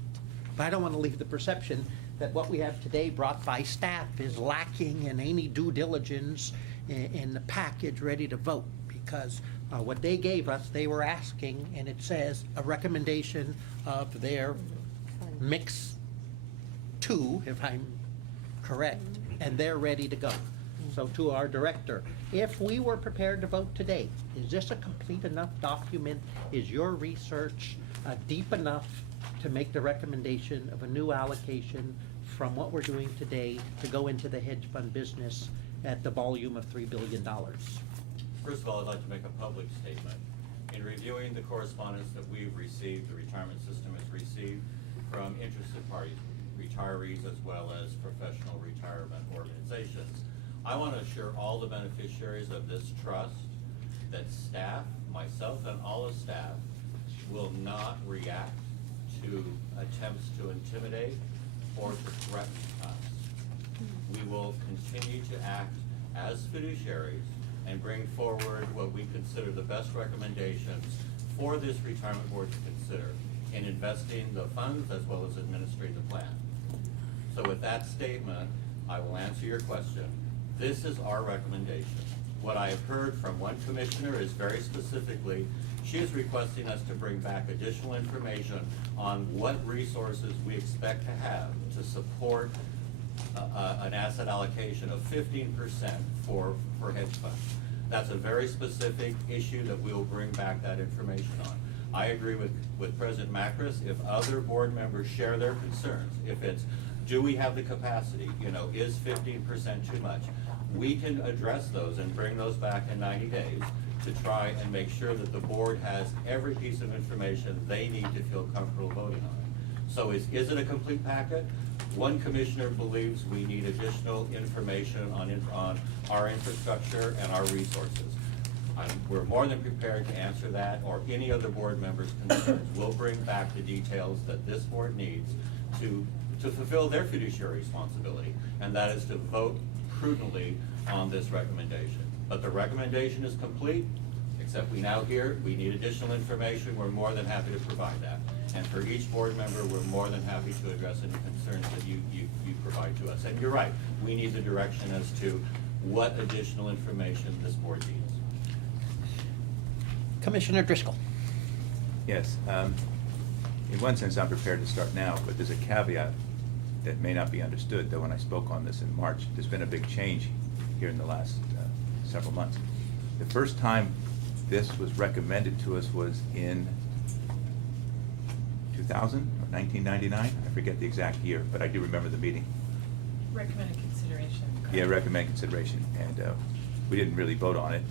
But I don't want to leave the perception that what we have today brought by staff is lacking in any due diligence in the package ready to vote. Because what they gave us, they were asking, and it says a recommendation of their mix 2, if I'm correct, and they're ready to go. So to our director, if we were prepared to vote today, is this a complete enough document? Is your research deep enough to make the recommendation of a new allocation from what we're doing today to go into the hedge fund business at the volume of $3 billion? First of all, I'd like to make a public statement. In reviewing the correspondence that we've received, the retirement system has received from interested parties, retirees as well as professional retirement organizations, I want to assure all the beneficiaries of this trust that staff, myself and all of staff, will not react to attempts to intimidate or to threaten us. We will continue to act as fiduciaries and bring forward what we consider the best recommendations for this retirement board to consider in investing the funds as well as administering the plan. So with that statement, I will answer your question. This is our recommendation. What I have heard from one commissioner is very specifically, she is requesting us to bring back additional information on what resources we expect to have to support an asset allocation of 15% for hedge funds. That's a very specific issue that we will bring back that information on. I agree with President Macris. If other board members share their concerns, if it's, do we have the capacity, is 15% too much? We can address those and bring those back in 90 days to try and make sure that the board has every piece of information they need to feel comfortable voting on it. So is it a complete packet? One commissioner believes we need additional information on our infrastructure and our resources. We're more than prepared to answer that or any other board member's concerns. We'll bring back the details that this board needs to fulfill their fiduciary responsibility, and that is to vote prudently on this recommendation. But the recommendation is complete, except we now hear we need additional information. We're more than happy to provide that. And for each board member, we're more than happy to address any concerns that you provide to us. And you're right, we need the direction as to what additional information this board needs. Commissioner Driscoll. Yes, in one sense, I'm prepared to start now, but there's a caveat that may not be understood, though when I spoke on this in March, there's been a big change here in the last several months. The first time this was recommended to us was in 2000 or 1999, I forget the exact year, but I do remember the meeting. Recommended consideration. Yeah, recommend consideration, and we didn't really vote on it.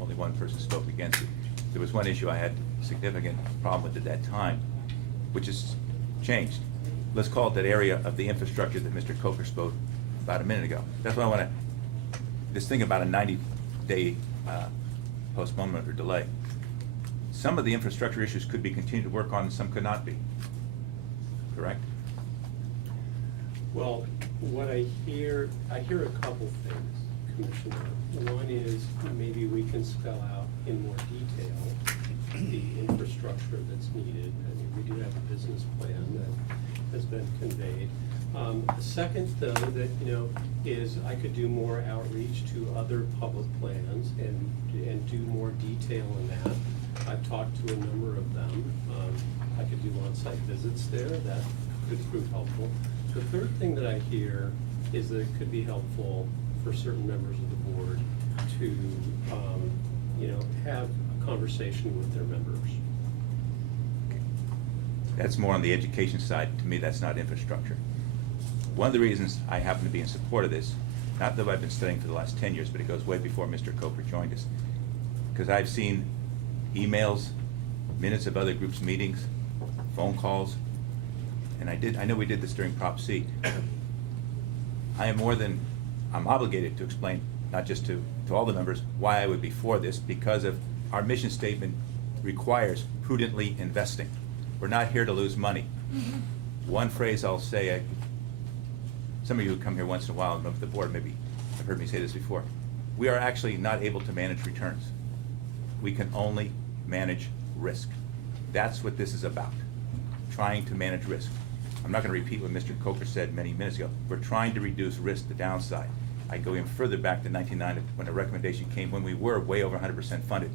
Only one person spoke against it. There was one issue I had a significant problem with at that time, which has changed. Let's call it that area of the infrastructure that Mr. Coker spoke about a minute ago. That's why I want to, this thing about a 90-day postponement or delay. Some of the infrastructure issues could be continued to work on, and some could not be. Correct? Well, what I hear a couple things, Commissioner. One is maybe we can spell out in more detail the infrastructure that's needed. I mean, we do have a business plan that has been conveyed. The second, though, that is I could do more outreach to other public plans and do more detail in that. I've talked to a number of them. I could do on-site visits there. That could prove helpful. The third thing that I hear is that it could be helpful for certain members of the board to have a conversation with their members. That's more on the education side. To me, that's not infrastructure. One of the reasons I happen to be in support of this, not that I've been studying for the last 10 years, but it goes way before Mr. Coker joined us, because I've seen emails, minutes of other groups' meetings, phone calls, and I know we did this during Prop C. I'm obligated to explain, not just to all the members, why I would be for this, because of our mission statement requires prudently investing. We're not here to lose money. One phrase I'll say, some of you who come here once in a while and of the board maybe have heard me say this before. We are actually not able to manage returns. We can only manage risk. That's what this is about, trying to manage risk. I'm not going to repeat what Mr. Coker said many minutes ago. We're trying to reduce risk, the downside. I go even further back to 1990 when a recommendation came, when we were way over 100% funded,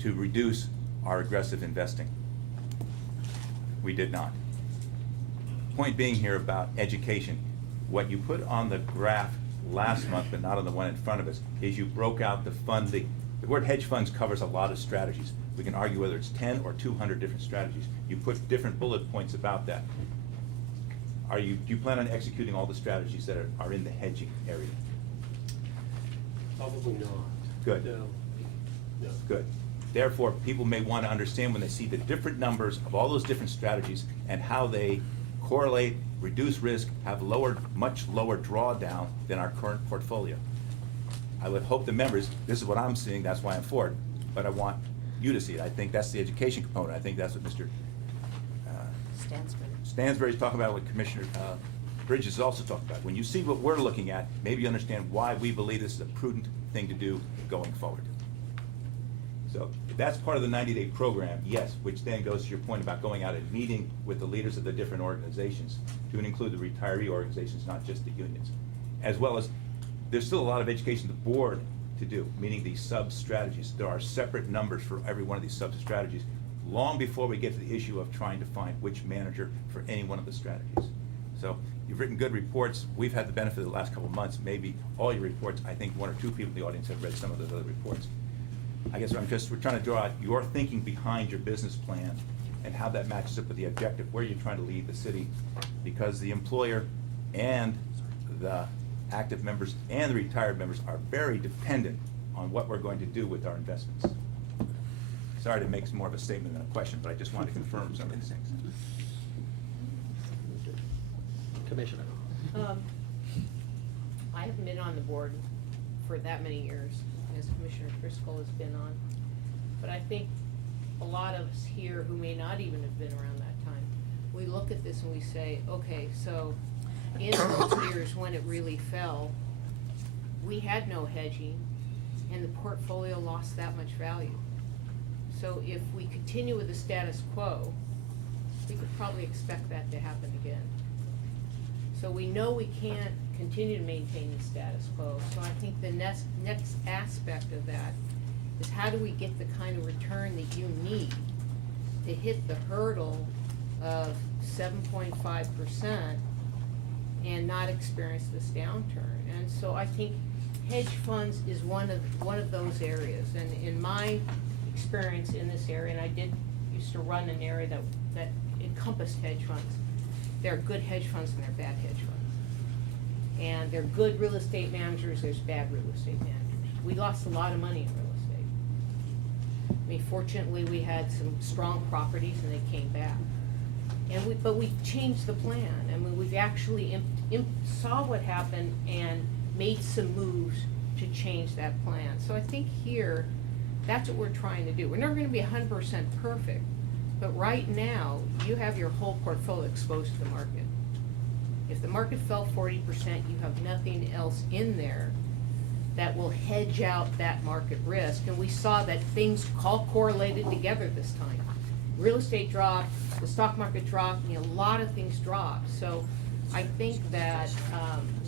to reduce our aggressive investing. We did not. Point being here about education, what you put on the graph last month, but not on the one in front of us, is you broke out the funding. The word hedge funds covers a lot of strategies. We can argue whether it's 10 or 200 different strategies. You put different bullet points about that. Do you plan on executing all the strategies that are in the hedging area? Probably not. Good. No. Good. Therefore, people may want to understand when they see the different numbers of all those different strategies and how they correlate, reduce risk, have much lower drawdown than our current portfolio. I would hope the members, this is what I'm seeing, that's why I'm for it, but I want you to see it. I think that's the education component. I think that's what Mr. Stansbury's talking about, what Commissioner Bridges is also talking about. When you see what we're looking at, maybe you understand why we believe this is a prudent thing to do going forward. So if that's part of the 90-day program, yes, which then goes to your point about going out and meeting with the leaders of the different organizations, to include the retiree organizations, not just the unions. As well as, there's still a lot of education to the board to do, meaning these sub-strategies. There are separate numbers for every one of these sub-strategies, long before we get to the issue of trying to find which manager for any one of the strategies. So you've written good reports. We've had the benefit of the last couple of months, maybe all your reports. I think one or two people in the audience have read some of those other reports. I guess we're trying to draw out your thinking behind your business plan and how that matches up with the objective, where you're trying to lead the city, because the employer and the active members and the retired members are very dependent on what we're going to do with our investments. Sorry to make more of a statement than a question, but I just wanted to confirm some of these things. Commissioner. I haven't been on the board for that many years, as Commissioner Driscoll has been on. But I think a lot of us here who may not even have been around that time, we look at this and we say, okay, so in those years when it really fell, we had no hedging and the portfolio lost that much value. So if we continue with the status quo, we could probably expect that to happen again. So we know we can't continue to maintain the status quo. So I think the next aspect of that is, how do we get the kind of return that you need to hit the hurdle of 7.5% and not experience this downturn? And so I think hedge funds is one of those areas. And in my experience in this area, and used to run an area that encompassed hedge funds. There are good hedge funds and there are bad hedge funds. And there are good real estate managers, there's bad real estate managers. We lost a lot of money in real estate. I mean, fortunately, we had some strong properties and they came back. But we changed the plan. I mean, we've actually saw what happened and made some moves to change that plan. So I think here, that's what we're trying to do. We're never gonna be 100% perfect, but right now, you have your whole portfolio exposed to the market. If the market fell 40%, you have nothing else in there that will hedge out that market risk. And we saw that things all correlated together this time. Real estate dropped, the stock market dropped, a lot of things dropped. So I think that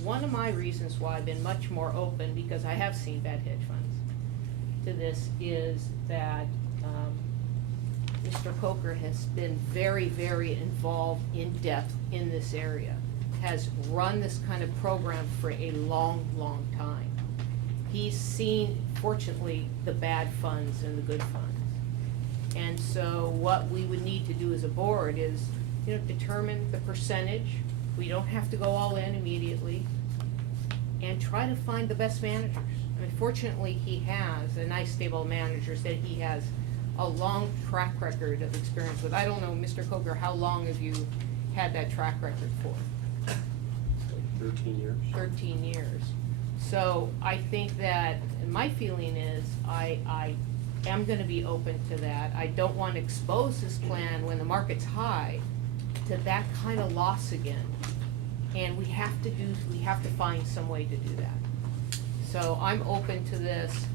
one of my reasons why I've been much more open, because I have seen bad hedge funds, to this is that Mr. Coker has been very, very involved in depth in this area, has run this kind of program for a long, long time. he's seen, fortunately, the bad funds and the good funds. And so what we would need to do as a board is, you know, determine the percentage. We don't have to go all in immediately, and try to find the best managers. I mean, fortunately, he has a nice stable of managers that he has a long track record of experience with. I don't know, Mr. Coker, how long have you had that track record for? 13 years. 13 years. So I think that, and my feeling is, I am gonna be open to that. I don't wanna expose this plan when the market's high to that kind of loss again. And we have to find some way to do that. So I'm open to this.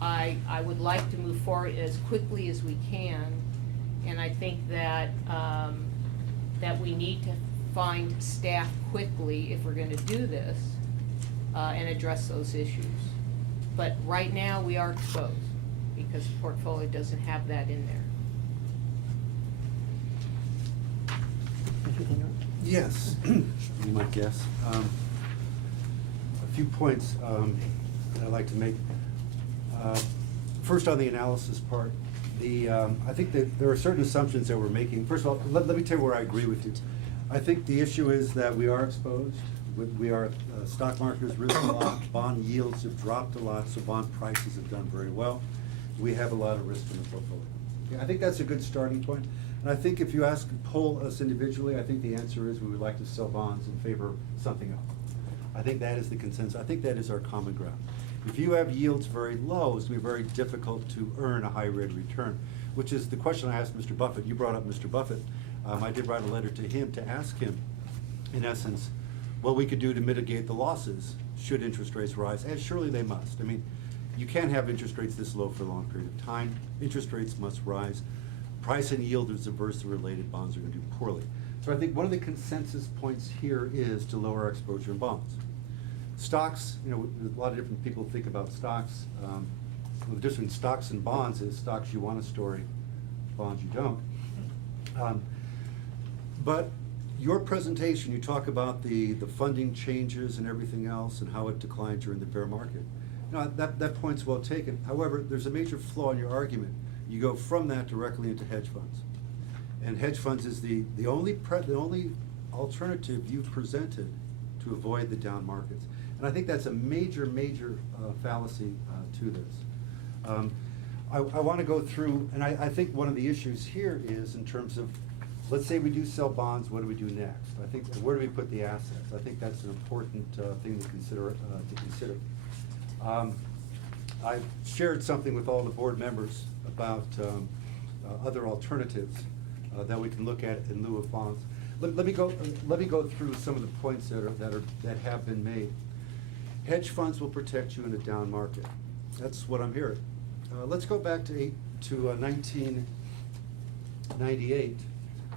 I would like to move forward as quickly as we can. And I think that, that we need to find staff quickly if we're gonna do this, and address those issues. But right now, we are exposed, because the portfolio doesn't have that in there. Yes, you might guess. A few points that I'd like to make. First, on the analysis part, I think that there are certain assumptions that we're making. First of all, let me tell you where I agree with you. I think the issue is that we are exposed. Stock market has risen a lot, bond yields have dropped a lot, so bond prices have done very well. We have a lot of risk in the portfolio. Okay, I think that's a good starting point. And I think if you poll us individually, I think the answer is we would like to sell bonds and favor something else. I think that is the consensus. I think that is our common ground. If you have yields very low, it's going to be very difficult to earn a high rate of return, which is the question I asked Mr. Buffett. You brought up Mr. Buffett. I did write a letter to him to ask him, in essence, what we could do to mitigate the losses should interest rates rise, and surely they must. I mean, you can't have interest rates this low for a long period of time. Interest rates must rise. Price and yield is inversely related. Bonds are going to do poorly. So I think one of the consensus points here is to lower our exposure in bonds. Stocks, you know, a lot of different people think about stocks. The difference between stocks and bonds is stocks you want a story, bonds you don't. But your presentation, you talk about the funding changes and everything else and how it declined during the bear market. No, that point's well taken. However, there's a major flaw in your argument. You go from that directly into hedge funds. And hedge funds is the only alternative you've presented to avoid the down markets. And I think that's a major fallacy to this. I want to go through, and I think one of the issues here is in terms of, let's say we do sell bonds, what do we do next? I think, where do we put the assets? I think that's an important thing to consider. I've shared something with all the board members about other alternatives that we can look at in lieu of bonds. Let me go through some of the points that have been made. Hedge funds will protect you in a down market. That's what I'm hearing. Let's go back to 1998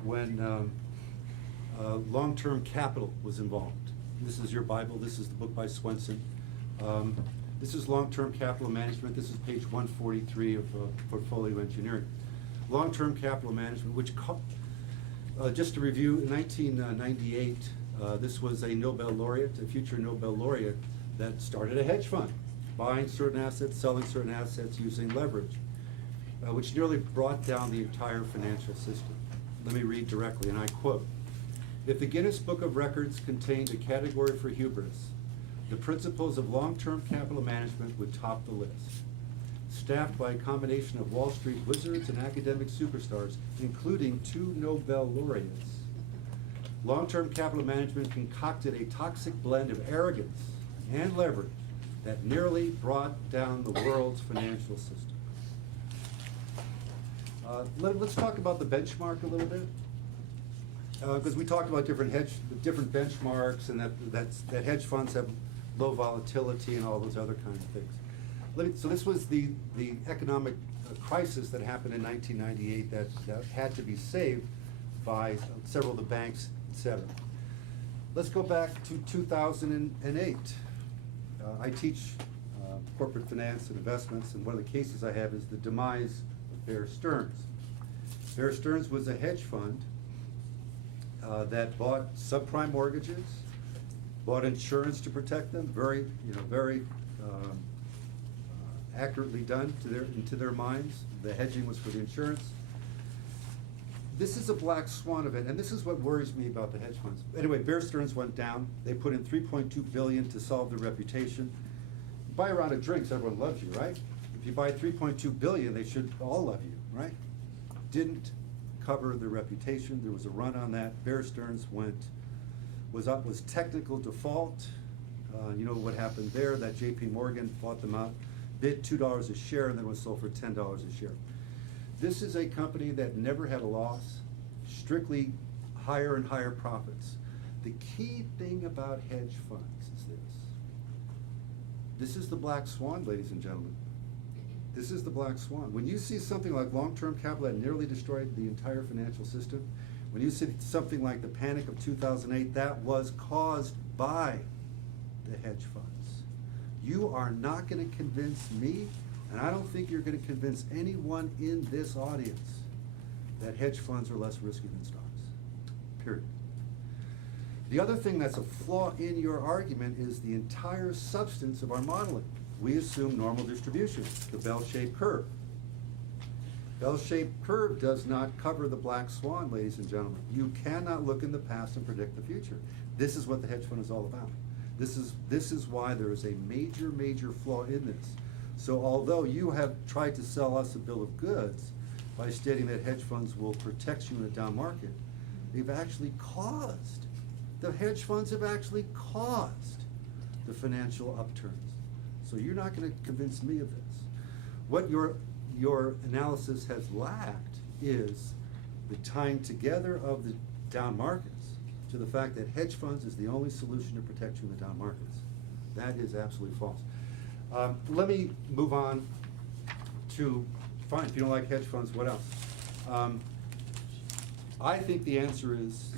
when long-term capital was involved. This is your Bible. This is the book by Swenson. This is long-term capital management. This is page 143 of Portfolio Engineering. Long-term capital management, which, just to review, in 1998, this was a Nobel laureate, a future Nobel laureate, that started a hedge fund, buying certain assets, selling certain assets, using leverage, which nearly brought down the entire financial system. Let me read directly, and I quote, "If the Guinness Book of Records contained a category for hubris, the principles of long-term capital management would top the list. Staffed by a combination of Wall Street wizards and academic superstars, including 2 Nobel laureates, long-term capital management concocted a toxic blend of arrogance and leverage that nearly brought down the world's financial system." Let's talk about the benchmark a little bit, because we talked about different benchmarks, and that hedge funds have low volatility and all those other kinds of things. So this was the economic crisis that happened in 1998 that had to be saved by several of the banks, et cetera. Let's go back to 2008. I teach corporate finance and investments, and one of the cases I have is the demise of Bear Stearns. Bear Stearns was a hedge fund that bought subprime mortgages, bought insurance to protect them, very accurately done into their minds. The hedging was for the insurance. This is a black swan event, and this is what worries me about the hedge funds. Anyway, Bear Stearns went down. They put in $3.2 billion to solve their reputation. You buy a round of drinks, everyone loves you, right? If you buy $3.2 billion, they should all love you, right? Didn't cover their reputation. There was a run on that. Bear Stearns was technical default. You know what happened there? That JP Morgan bought them out, bid $2 a share, and then was sold for $10 a share. This is a company that never had a loss, strictly higher and higher profits. The key thing about hedge funds is this. This is the black swan, ladies and gentlemen. This is the black swan. When you see something like long-term capital that nearly destroyed the entire financial system, when you see something like the panic of 2008, that was caused by the hedge funds. You are not going to convince me, and I don't think you're going to convince anyone in this audience that hedge funds are less risky than stocks, period. The other thing that's a flaw in your argument is the entire substance of our modeling. We assume normal distribution, the bell-shaped curve. Bell-shaped curve does not cover the black swan, ladies and gentlemen. You cannot look in the past and predict the future. This is what the hedge fund is all about. This is why there is a major, major flaw in this. So although you have tried to sell us a bill of goods by stating that hedge funds will protect you in a down market, they've actually caused, the hedge funds have actually caused the financial upturns. So you're not going to convince me of this. What your analysis has lacked is the tying together of the down markets to the fact that hedge funds is the only solution to protect you in the down markets. That is absolutely false. Let me move on to, fine, if you don't like hedge funds, what else? I think the answer is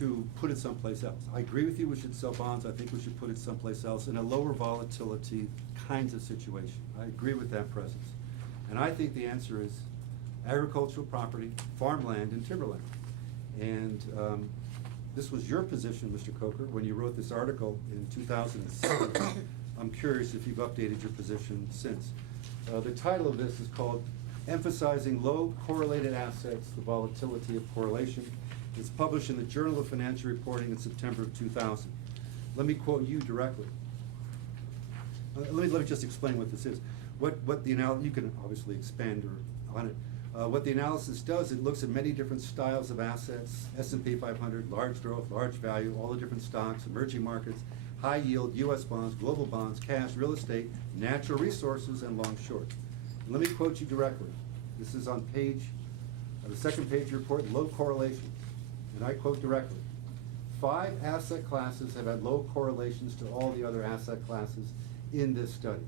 to put it someplace else. I agree with you, we should sell bonds. I think we should put it someplace else in a lower volatility kinds of situation. I agree with that presence. And I think the answer is agricultural property, farmland, and timberland. And this was your position, Mr. Coker, when you wrote this article in 2007. I'm curious if you've updated your position since. The title of this is called Emphasizing Low Correlated Assets, the Volatility of Correlation. It's published in the Journal of Financial Reporting in September of 2000. Let me quote you directly. Let me just explain what this is. What the analysis, you can obviously expand on it. What the analysis does, it looks at many different styles of assets, S&P 500, large growth, large value, all the different stocks, emerging markets, high yield, US bonds, global bonds, cash, real estate, natural resources, and long short. Let me quote you directly. This is on the second page of your report, low correlations. And I quote directly, 5 asset classes have had low correlations to all the other asset classes in this study.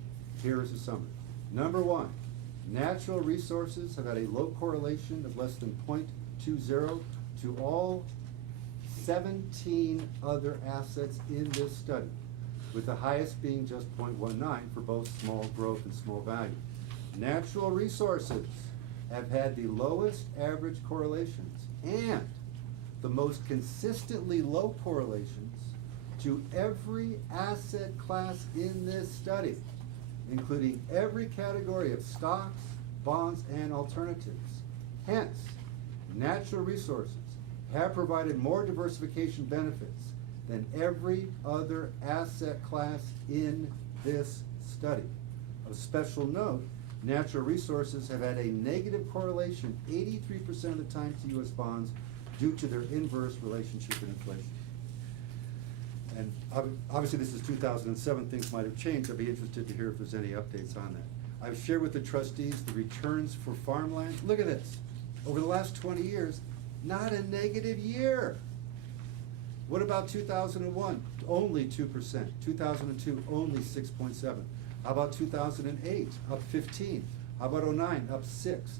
Here is a summary. Number 1, natural resources have had a low correlation of less than 0.20 to all 17 other assets in this study, with the highest being just 0.19 for both small growth and small value. Natural resources have had the lowest average correlations and the most consistently low correlations to every asset class in this study, including every category of stocks, bonds, and alternatives. Hence, natural resources have provided more diversification benefits than every other asset class in this study. Of special note, natural resources have had a negative correlation 83% of the time to U.S. bonds due to their inverse relationship in inflation. And obviously this is 2007, things might have changed. I'd be interested to hear if there's any updates on that. I've shared with the trustees the returns for farmland. Look at this. Over the last 20 years, not a negative year. What about 2001? Only 2%. 2002, only 6.7. How about 2008? Up 15. How about 09? Up 6.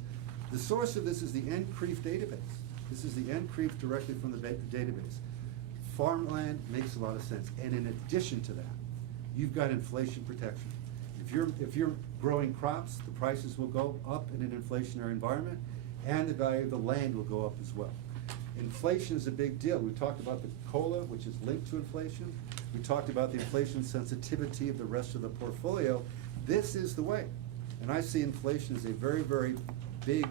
The source of this is the NCREEF database. This is the NCREEF directly from the database. Farmland makes a lot of sense. And in addition to that, you've got inflation protection. If you're growing crops, the prices will go up in an inflationary environment, and the value of the land will go up as well. Inflation is a big deal. We talked about the COLA, which is linked to inflation. We talked about the inflation sensitivity of the rest of the portfolio. This is the way. And I see inflation as a very, very big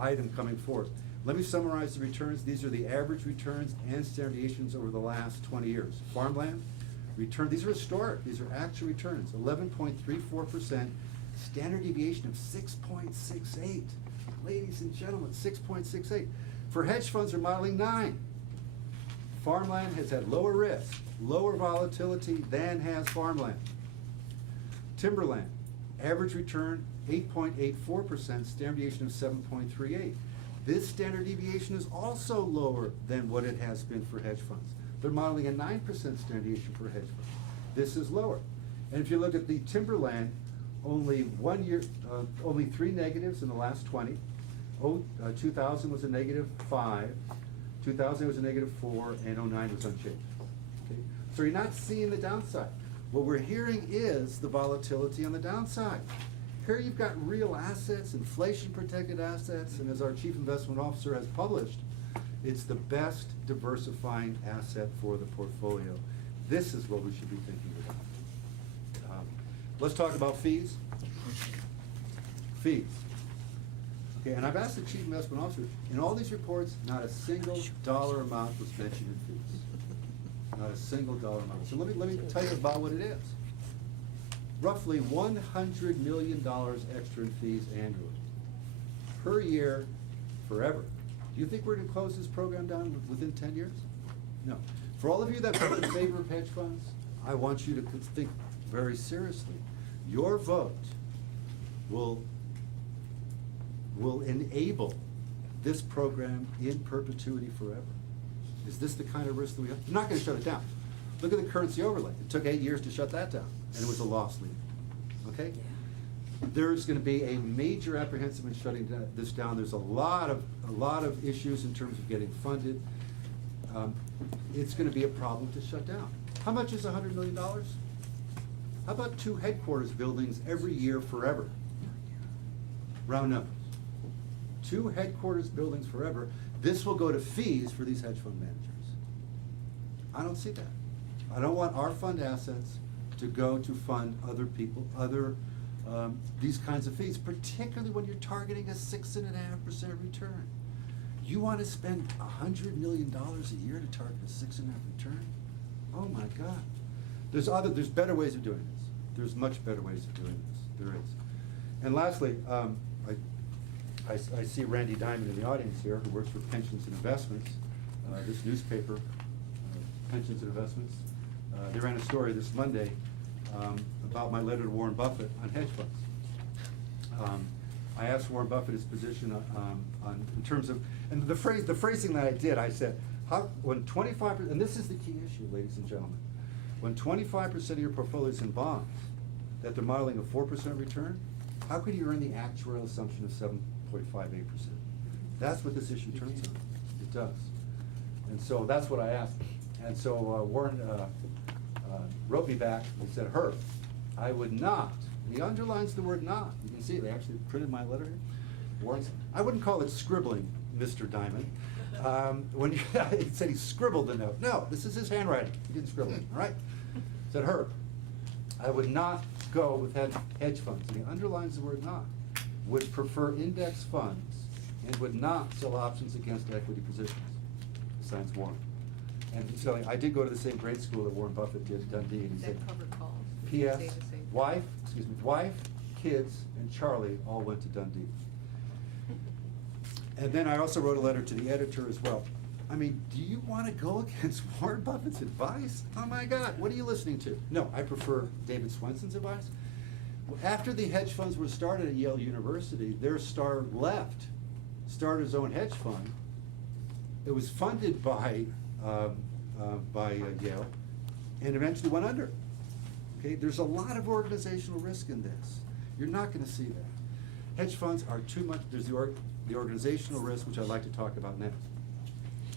item coming forth. Let me summarize the returns. These are the average returns and standard deviations over the last 20 years. Farmland, return, these are historic, these are actual returns, 11.34%, standard deviation of 6.68. Ladies and gentlemen, 6.68. For hedge funds, they're modeling 9. Farmland has had lower risk, lower volatility than has farmland. Timberland, average return 8.84%, standard deviation of 7.38. This standard deviation is also lower than what it has been for hedge funds. They're modeling a 9% standard deviation for hedge funds. This is lower. And if you look at the Timberland, only 1 year, only 3 negatives in the last 20. 2000 was a -5, 2000 was a -4, and 09 was unchanged. Okay? So you're not seeing the downside. What we're hearing is the volatility on the downside. Here you've got real assets, inflation-protected assets, and as our chief investment officer has published, it's the best diversifying asset for the portfolio. This is what we should be thinking about. Let's talk about fees. Fees. Okay, and I've asked the chief investment officer, in all these reports, not a single dollar amount was mentioned in fees. Not a single dollar amount. So let me tell you about what it is. Roughly $100 million extra in fees annually, per year, forever. Do you think we're gonna close this program down within 10 years? No. For all of you that vote in favor of hedge funds, I want you to think very seriously. Your vote will enable this program in perpetuity forever. Is this the kind of risk that we have? You're not gonna shut it down. Look at the currency overlay. It took 8 years to shut that down, and it was a loss leader, okay? There's gonna be a major apprehensive in shutting this down. There's a lot of issues in terms of getting funded. It's gonna be a problem to shut down. How much is $100 million? How about 2 headquarters buildings every year forever? Round numbers. 2 headquarters buildings forever. This will go to fees for these hedge fund managers. I don't see that. I don't want our fund assets to go to fund other people, these kinds of fees, particularly when you're targeting a 6.5% return. You want to spend $100 million a year to target a 6.5% return? Oh my God. There's better ways of doing this. There's much better ways of doing this. There is. And lastly, I see Randy Diamond in the audience here, who works for Pensions and Investments, this newspaper, Pensions and Investments. They ran a story this Monday about my letter to Warren Buffett on hedge funds. I asked Warren Buffett his position in terms of, and the phrasing that I did, I said, when 25%, and this is the key issue, ladies and gentlemen, when 25% of your portfolio is in bonds, that they're modeling a 4% return, how could you earn the actuarial assumption of 7.58%? That's what this issue turns on. It does. And so that's what I asked. And so Warren wrote me back and said, Herb, I would not, and he underlines the word not. You can see it, they actually printed my letter here. Warren said, I wouldn't call it scribbling, Mr. Diamond. He said he scribbled the note. No, this is his handwriting. He didn't scribble it, all right? Said, Herb, I would not go with hedge funds, and he underlines the word not, would prefer index funds and would not sell options against equity positions. Signs Warren. And he's telling, I did go to the same grade school that Warren Buffett did at Dundee, and he said, That cover calls. P.S. Wife, kids, and Charlie all went to Dundee. And then I also wrote a letter to the editor as well. I mean, do you want to go against Warren Buffett's advice? Oh my God, what are you listening to? No, I prefer David Swenson's advice. After the hedge funds were started at Yale University, their star left, started his own hedge fund. It was funded by Yale, and eventually went under. Okay, there's a lot of organizational risk in this. You're not going to see that. Hedge funds are too much. There's the organizational risk, which I'd like to talk about next.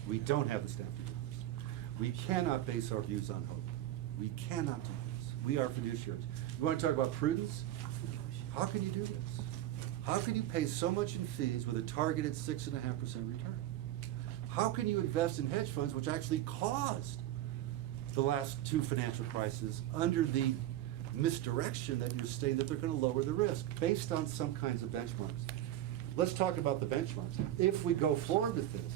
We don't have the staff to do this. We cannot base our views on hope. We cannot do this. We are fiduciaries. You want to talk about prudence? How can you do this? How can you pay so much in fees with a targeted 6.5% return? How can you invest in hedge funds which actually caused the last two financial crises under the misdirection that you're saying that they're gonna lower the risk based on some kinds of benchmarks. Let's talk about the benchmarks. If we go forward with this,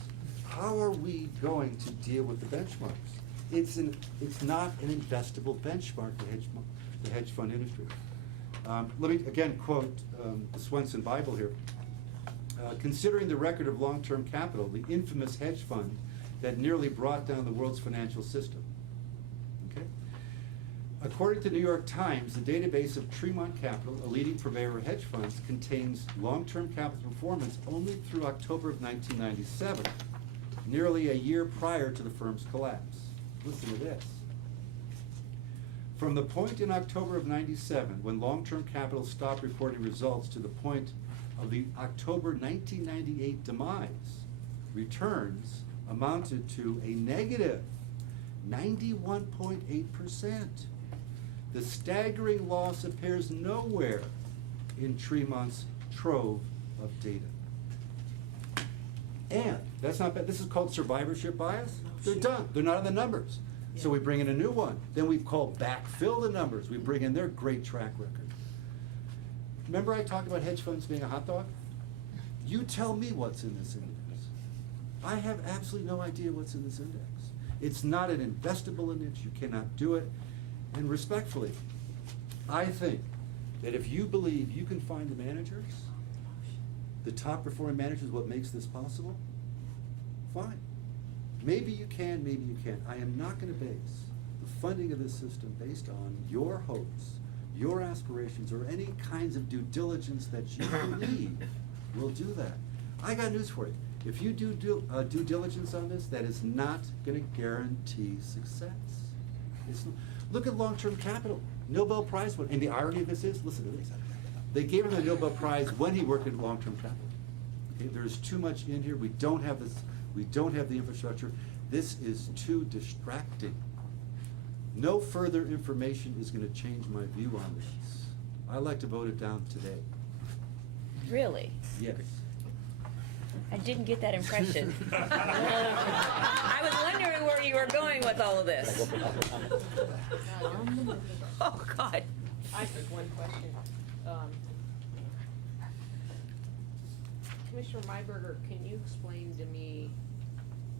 how are we going to deal with the benchmarks? It's not an investable benchmark, the hedge fund industry. Let me again quote the Swenson Bible here. Considering the record of long-term capital, the infamous hedge fund that nearly brought down the world's financial system. Okay? According to the New York Times, the database of Tremont Capital, a leading purveyor of hedge funds, contains long-term capital performance only through October of 1997, nearly a year prior to the firm's collapse. Listen to this. From the point in October of 97, when long-term capital stopped reporting results, to the point of the October 1998 demise, returns amounted to a negative 91.8%. The staggering loss appears nowhere in Tremont's trove of data. And that's not bad. This is called survivorship bias. They're done. They're not in the numbers. So we bring in a new one. Then we call backfill the numbers. We bring in their great track record. Remember I talked about hedge funds being a hot dog? You tell me what's in this index. I have absolutely no idea what's in this index. It's not an investable index. You cannot do it. And respectfully, I think that if you believe you can find the managers, the top performing managers, what makes this possible, fine. Maybe you can, maybe you can't. I am not going to base the funding of this system based on your hopes, your aspirations, or any kinds of due diligence that you believe will do that. I got news for you. If you do due diligence on this, that is not going to guarantee success. Look at long-term capital, Nobel Prize winner. And the irony of this is, listen to this. They gave him the Nobel Prize when he worked in long-term capital. Okay, there's too much in here. We don't have this. We don't have the infrastructure. This is too distracting. No further information is going to change my view on this. I like to vote it down today. Really? Yes. I didn't get that impression. I was wondering where you were going with all of this. Oh, God. I have one question. Commissioner Myberger, can you explain to me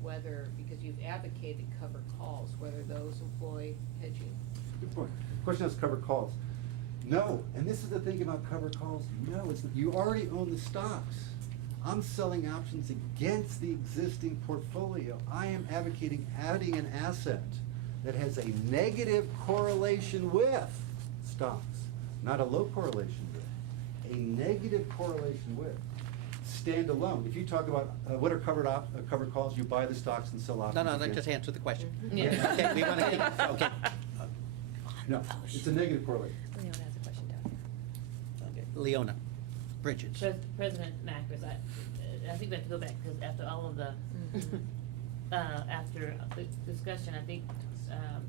whether, because you've advocated covered calls, whether those employ hedging? Good point. Question is covered calls. No, and this is the thing about covered calls. No, it's you already own the stocks. I'm selling options against the existing portfolio. I am advocating adding an asset that has a negative correlation with stocks, not a low correlation with, a negative correlation with. Stand alone. If you talk about what are covered calls, you buy the stocks and sell options. No, against. just answer the question. Yeah. Okay, we want to, okay. No, it's a negative correlation. Leona has a question down here. Okay. Leona, Bridges. President Mackers, I think we have to go back, because after all of the, after the discussion, I think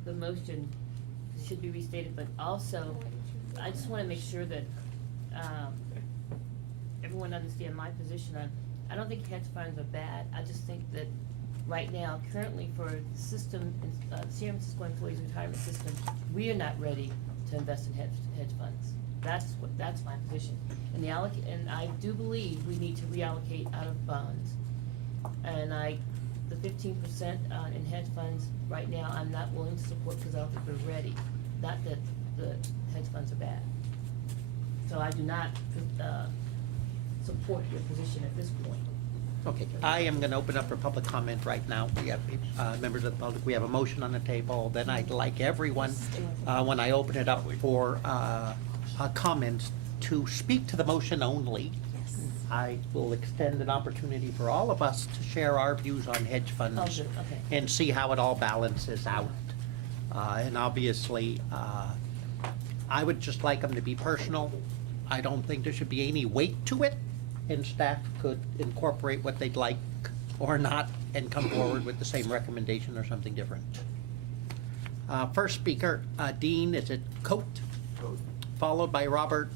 the motion should be restated, but also, I just want to make sure that everyone understand my position on, I don't think hedge funds are bad. I just think that right now, currently for the system, San Francisco Employees Retirement System, we are not ready to invest in hedge funds. That's my position. And and I do believe we need to reallocate out of bonds. And the 15% in hedge funds right now, I'm not willing to support because I don't think we're ready. Not that the hedge funds are bad. So I do not support your position at this point. Okay, I am going to open up for public comment right now. We have members of the public. We have a motion on the table. Then I'd like everyone, when I open it up for comments, to speak to the motion only. Yes. I will extend an opportunity for all of us to share our views on hedge funds Oh, good. Okay. and see how it all balances out. And obviously, I would just like them to be personal. I don't think there should be any weight to it, and staff could incorporate what they'd like or not and come forward with the same recommendation or something different. First speaker, Dean, is it Coate? Coate. Followed by Robert,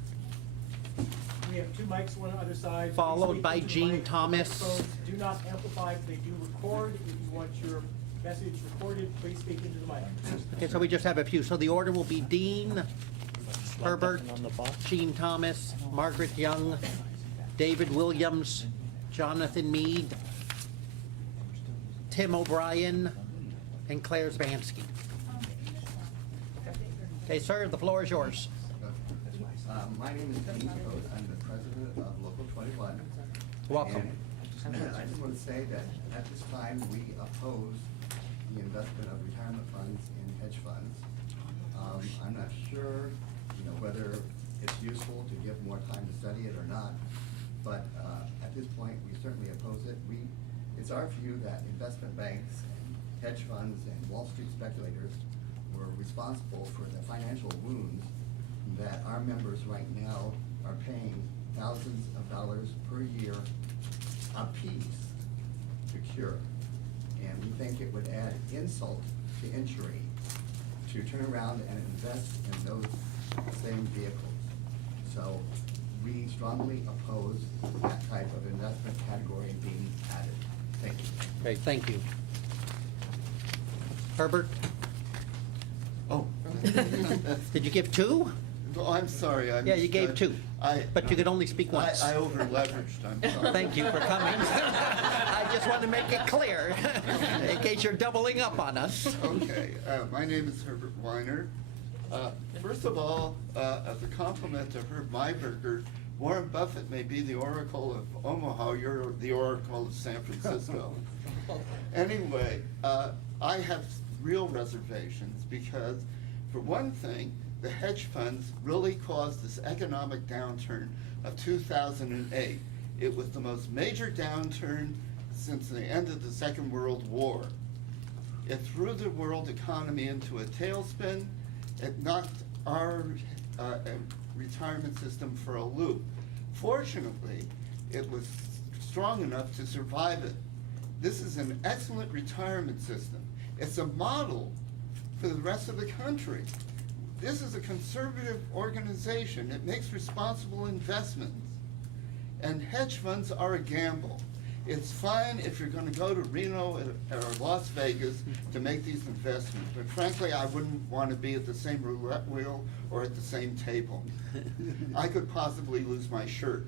We have two mics, one on either side. Followed Please by speak into the Jean mic. Thomas. Microphones do not amplify, they do record. If you want your message recorded, please speak into the mic. Okay, so we just have a few. So the order will be Dean, Herbert, Gene Thomas, Margaret Young, David Williams, Jonathan Mead, Tim O'Brien, and Claire Zbansky. Okay, sir, the floor is yours. My name is Dean Coates. I'm the president of Local 21. Welcome. And I just want to say that at this time, we oppose the investment of retirement funds in hedge funds. I'm not sure, whether it's useful to give more time to study it or not, but at this point, we certainly oppose it. It's our view that investment banks and hedge funds and Wall Street speculators were responsible for the financial wounds that our members right now are paying thousands of dollars per year apiece to cure. And we think it would add insult to injury to turn around and invest in those same vehicles. So we strongly oppose that type of investment category being added. Thank you. Okay, thank you. Herbert, Oh. did you give two? Oh, I'm sorry. Yeah, you gave two, but you could only speak once. I over-leveraged, I'm sorry. Thank you for coming. I just want to make it clear, in case you're doubling up on us. Okay, my name is Herbert Weiner. First of all, as a compliment to Herb Mayberger, Warren Buffett may be the Oracle of Omaha, you're the Oracle of San Francisco. Anyway, I have real reservations because, for one thing, the hedge funds really caused this economic downturn of 2008. It was the most major downturn since the end of the Second World War. It threw the world economy into a tailspin. It knocked our retirement system for a loop. Fortunately, it was strong enough to survive it. This is an excellent retirement system. It's a model for the rest of the country. This is a conservative organization. It makes responsible investments. And hedge funds are a gamble. It's fine if you're going to go to Reno or Las Vegas to make these investments, but frankly, I wouldn't want to be at the same roulette wheel or at the same table. I could possibly lose my shirt.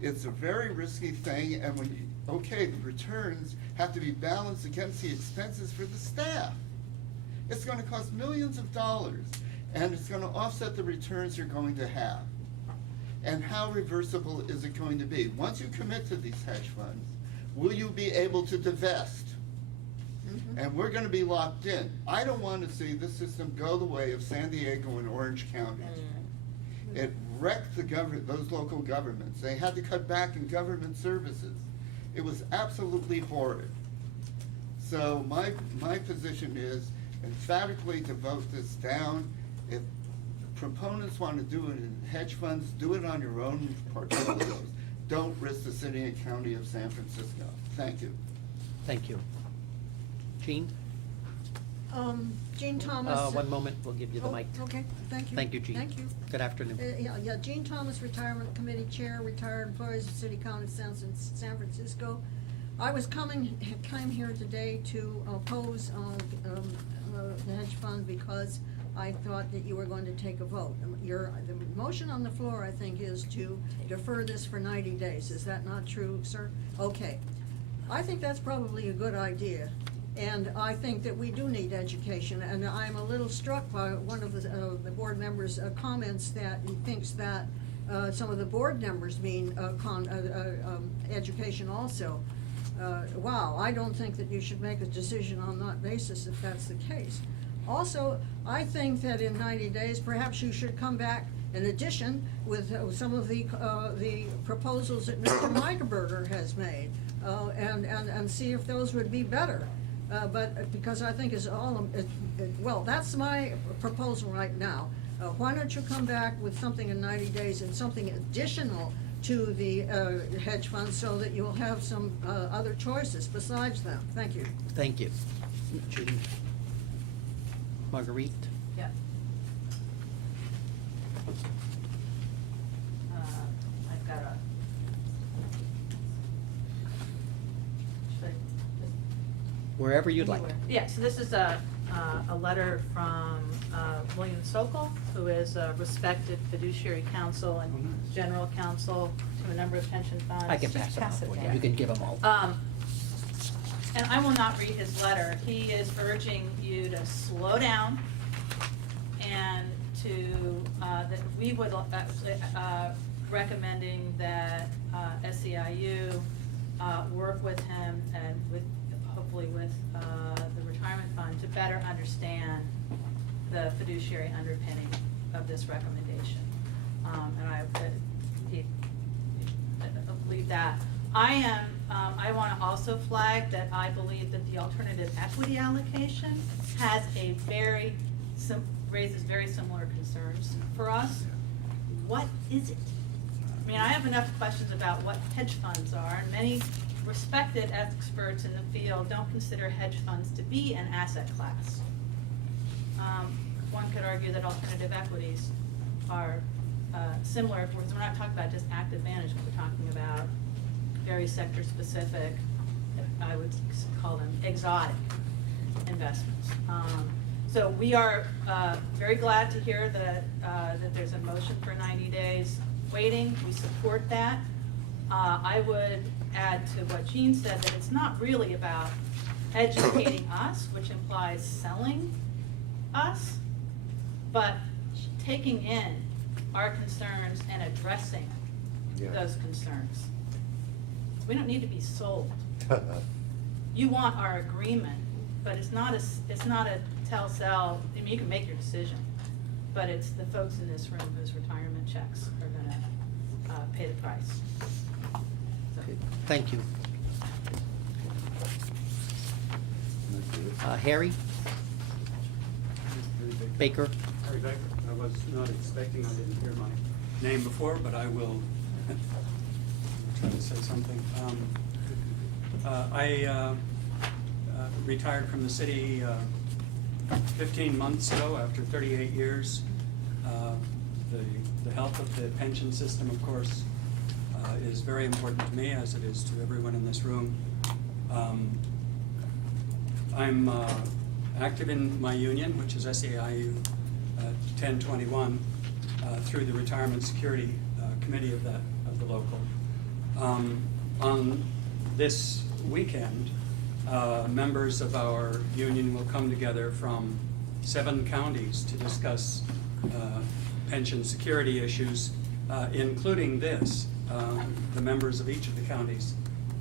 It's a very risky thing, and the returns have to be balanced against the expenses for the staff. It's going to cost millions of dollars, and it's going to offset the returns you're going to have. And how reversible is it going to be? Once you commit to these hedge funds, will you be able to divest? Mm-hmm. And we're going to be locked in. I don't want to see this system go the way of San Diego and Orange counties. Mm-hmm. It wrecked those local governments. They had to cut back in government services. It was absolutely horrid. So my position is emphatically to vote this down. If proponents want to do it in hedge funds, do it on your own portfolios. Don't risk the city and county of San Francisco. Thank you. Thank you. Jean? Jean Thomas. One moment, we'll give you the mic. Okay, thank you. Thank you, Jean. Thank you. Good afternoon. Yeah, Jean Thomas, Retirement Committee Chair, retired employees of City County of San Francisco. I came here today to oppose the hedge fund because I thought that you were going to take a vote. The motion on the floor, I think, is to defer this for 90 days. Is that not true, sir? Okay. I think that's probably a good idea. And I think that we do need education. And I'm a little struck by one of the board members' comments that he thinks that some of the board members mean education also. Wow, I don't think that you should make a decision on that basis if that's the case. Also, I think that in 90 days, perhaps you should come back in addition with some of the proposals that Mr. Meigerberger has made, and see if those would be better. But because I think well, that's my proposal right now. Why don't you come back with something in 90 days and something additional to the hedge funds so that you'll have some other choices besides them. Thank you. Thank you. Jean. Marguerite? Yeah. I've got a. Should I just Wherever you'd like. Yeah, so this is a letter from William Sokol, who is a respected fiduciary counsel and general counsel to a number of pension funds. I can pass them out for you. You can give them all. And I will not read his letter. He is urging you to slow down and to, that we would, recommending that SEIU work with him and with, hopefully with the retirement fund to better understand the fiduciary underpinning of this recommendation. And I leave that. I want to also flag that I believe that the alternative equity allocation has a raises very similar concerns for us. What is it? I mean, I have enough questions about what hedge funds are, and many respected experts in the field don't consider hedge funds to be an asset class. One could argue that alternative equities are similar, because we're not talking about just active management, we're talking about very sector specific, I would call them exotic investments. So we are very glad to hear that, that there's a motion for 90 days waiting. We support that. I would add to what Jean said, that it's not really about educating us, which implies selling us, but taking in our concerns and addressing those concerns. We don't need to be sold. You want our agreement, but it's not a tell-sell. I mean, you can make your decision, but it's the folks in this room whose retirement checks are gonna pay the price. So. Thank you. Harry? Baker? Harry Baker. I was not expecting, I didn't hear my name before, but I will try to say something. I retired from the city 15 months ago after 38 years. The health of the pension system, of course, is very important to me, as it is to everyone in this room. I'm active in my union, which is SEIU 1021, through the Retirement Security Committee of the local. On this weekend, members of our union will come together from 7 counties to discuss pension security issues, including this. The members of each of the counties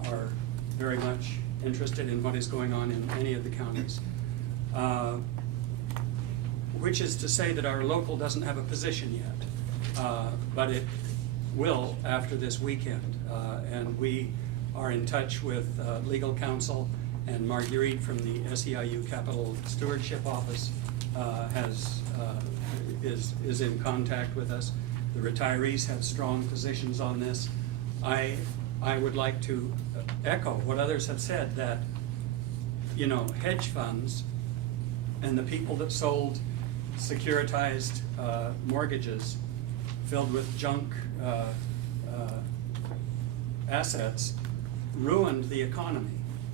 are very much interested in what is going on in any of the counties. Which is to say that our local doesn't have a position yet, but it will after this weekend. And we are in touch with legal counsel, and Marguerite from the SEIU Capital Stewardship Office is in contact with us. The retirees have strong positions on this. I would like to echo what others have said, that, you know, hedge funds and the people that sold securitized mortgages filled with junk assets ruined the economy.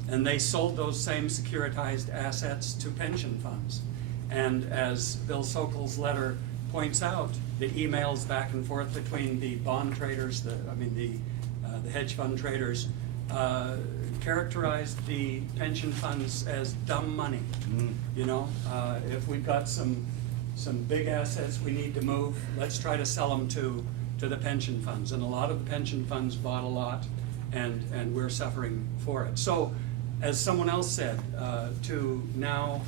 And they sold those same securitized assets to pension funds. And as Bill Sokol's letter points out, the emails back and forth between the bond traders, the hedge fund traders, characterized the pension funds as dumb money. You know, if we've got some big assets we need to move, let's try to sell them to the pension funds. And a lot of the pension funds bought a lot, and we're suffering for it. So, as someone else said, to now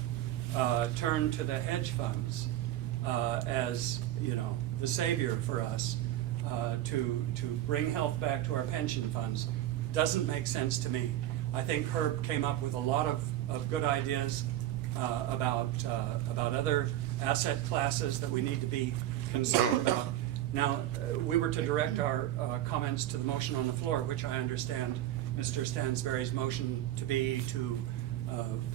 turn to the hedge funds as, you know, the savior for us, to bring health back to our pension funds doesn't make sense to me. I think Herb came up with a lot of good ideas about other asset classes that we need to be concerned about. Now, we were to direct our comments to the motion on the floor, which I understand Mr. Stansberry's motion to be to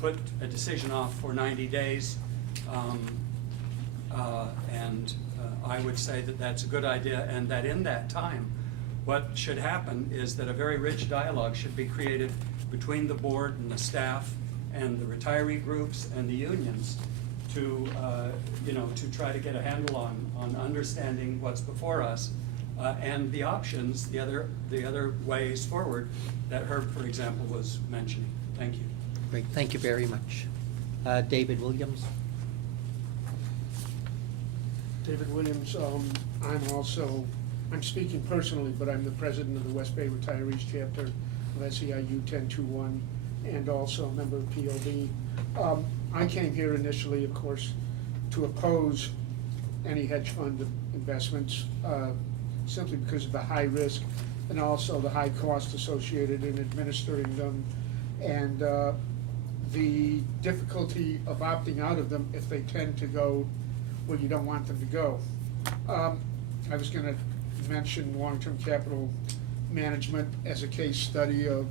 put a decision off for 90 days. And I would say that that's a good idea, and that in that time, what should happen is that a very rich dialogue should be created between the board and the staff and the retiree groups and the unions to, to try to get a handle on understanding what's before us, and the options, the other ways forward that Herb, for example, was mentioning. Thank you. Great, thank you very much. David Williams? David Williams, I'm speaking personally, but I'm the president of the West Bay Retirees Chapter of SEIU 1021 and also a member of POB. I came here initially, of course, to oppose any hedge fund investments simply because of the high risk and also the high cost associated in administering them and the difficulty of opting out of them if they tend to go where you don't want them to go. I was going to mention long-term capital management as a case study of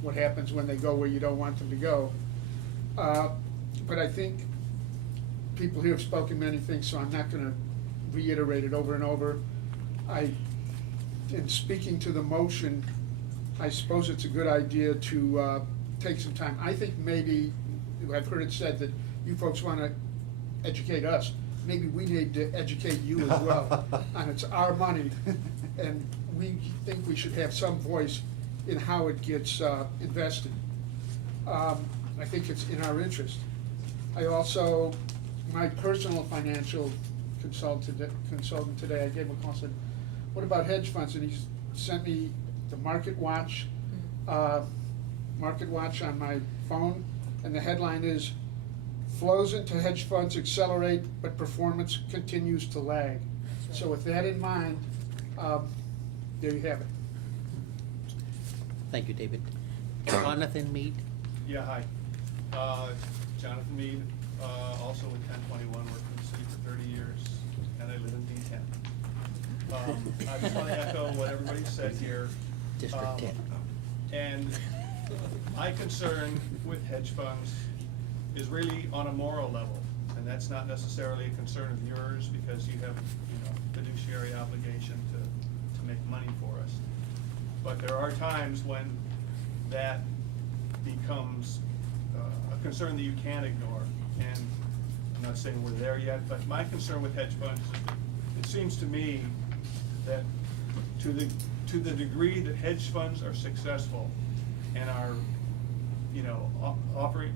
what happens when they go where you don't want them to go. But I think people here have spoken many things, so I'm not going to reiterate it over and over. In speaking to the motion, I suppose it's a good idea to take some time. I think maybe, I've heard it said that you folks want to educate us. Maybe we need to educate you as well. And it's our money, and we think we should have some voice in how it gets invested. I think it's in our interest. I also, my personal financial consultant today, I gave him a call and said, what about hedge funds? And he sent me the Market Watch on my phone, and the headline is, flows into hedge funds accelerate, but performance continues to lag. So with that in mind, there you have it. Thank you, David. Jonathan Mead? Yeah, hi. Jonathan Mead, also with 1021, worked for the city for 30 years, and I live in D10. I just want to echo what everybody said here. District 10. And my concern with hedge funds is really on a moral level, and that's not necessarily a concern of yours because you have, fiduciary obligation to make money for us. But there are times when that becomes a concern that you can't ignore. And I'm not saying we're there yet, but my concern with hedge funds is that it seems to me that to the degree that hedge funds are successful and are, offering,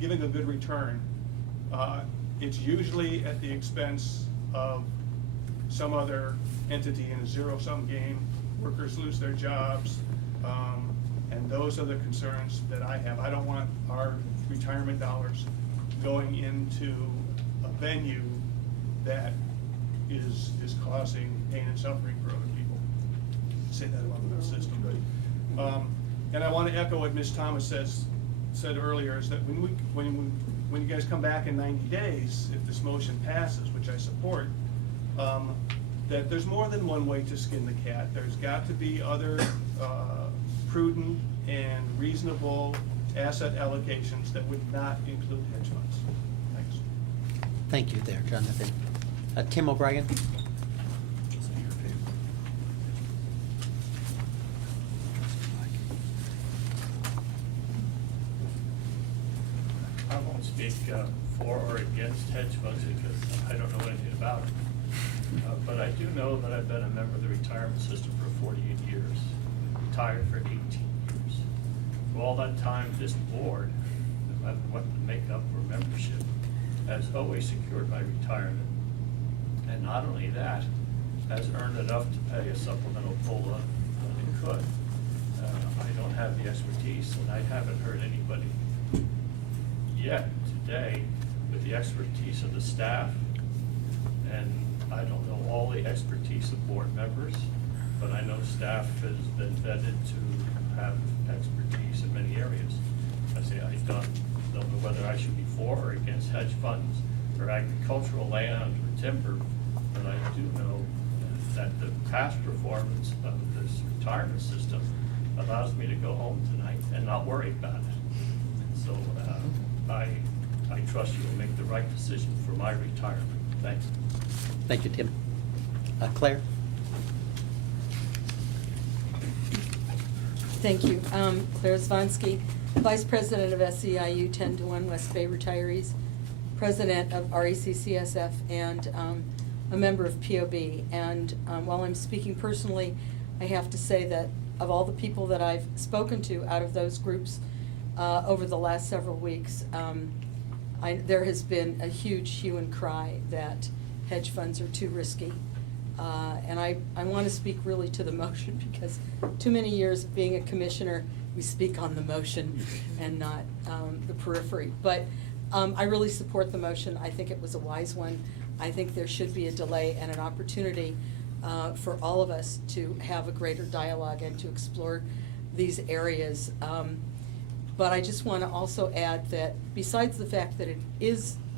giving a good return, it's usually at the expense of some other entity in a zero-sum game. Workers lose their jobs, and those are the concerns that I have. I don't want our retirement dollars going into a venue that is causing pain and suffering for other people. Say that about the system. And I want to echo what Ms. Thomas said earlier, is that when you guys come back in 90 days, if this motion passes, which I support, that there's more than one way to skin the cat. There's got to be other prudent and reasonable asset allocations that would not include hedge funds. Thanks. Thank you there, Jonathan. Tim O'Brien? I won't speak for or against hedge funds because I don't know anything about it. But I do know that I've been a member of the retirement system for 48 years, retired for 18 years. For all that time, this board, no matter what the makeup or membership, has always secured my retirement. And not only that, has earned enough to pay a supplemental COLA when it could. I don't have the expertise, and I haven't heard anybody yet today with the expertise of the staff, and I don't know all the expertise of board members, but I know staff has been vetted to have expertise in many areas. I say I don't know whether I should be for or against hedge funds or agricultural land or timber, but I do know that the past performance of this retirement system allows me to go home tonight and not worry about it. So I trust you will make the right decision for my retirement. Thanks. Thank you, Tim. Claire? Thank you. Claire Zvonsky. Vice President of SEIU 10-1 West Bay Retirees, President of RECCSF, and a member of POB. And while I'm speaking personally, I have to say that of all the people that I've spoken to out of those groups over the last several weeks, there has been a huge hue and cry that hedge funds are too risky. And I want to speak really to the motion, because too many years of being a commissioner, we speak on the motion and not the periphery. But I really support the motion. I think it was a wise one. I think there should be a delay and an opportunity for all of us to have a greater dialogue and to explore these areas. But I just want to also add that besides the fact that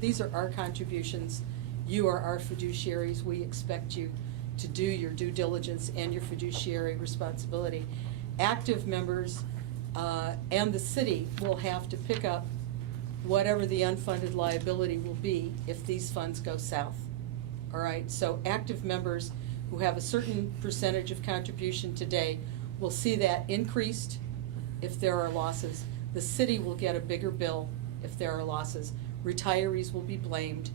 these are our contributions, you are our fiduciaries. We expect you to do your due diligence and your fiduciary responsibility. Active members and the city will have to pick up whatever the unfunded liability will be if these funds go south. All right, so active members who have a certain percentage of contribution today will see that increased if there are losses. The city will get a bigger bill if there are losses. Retirees will be blamed,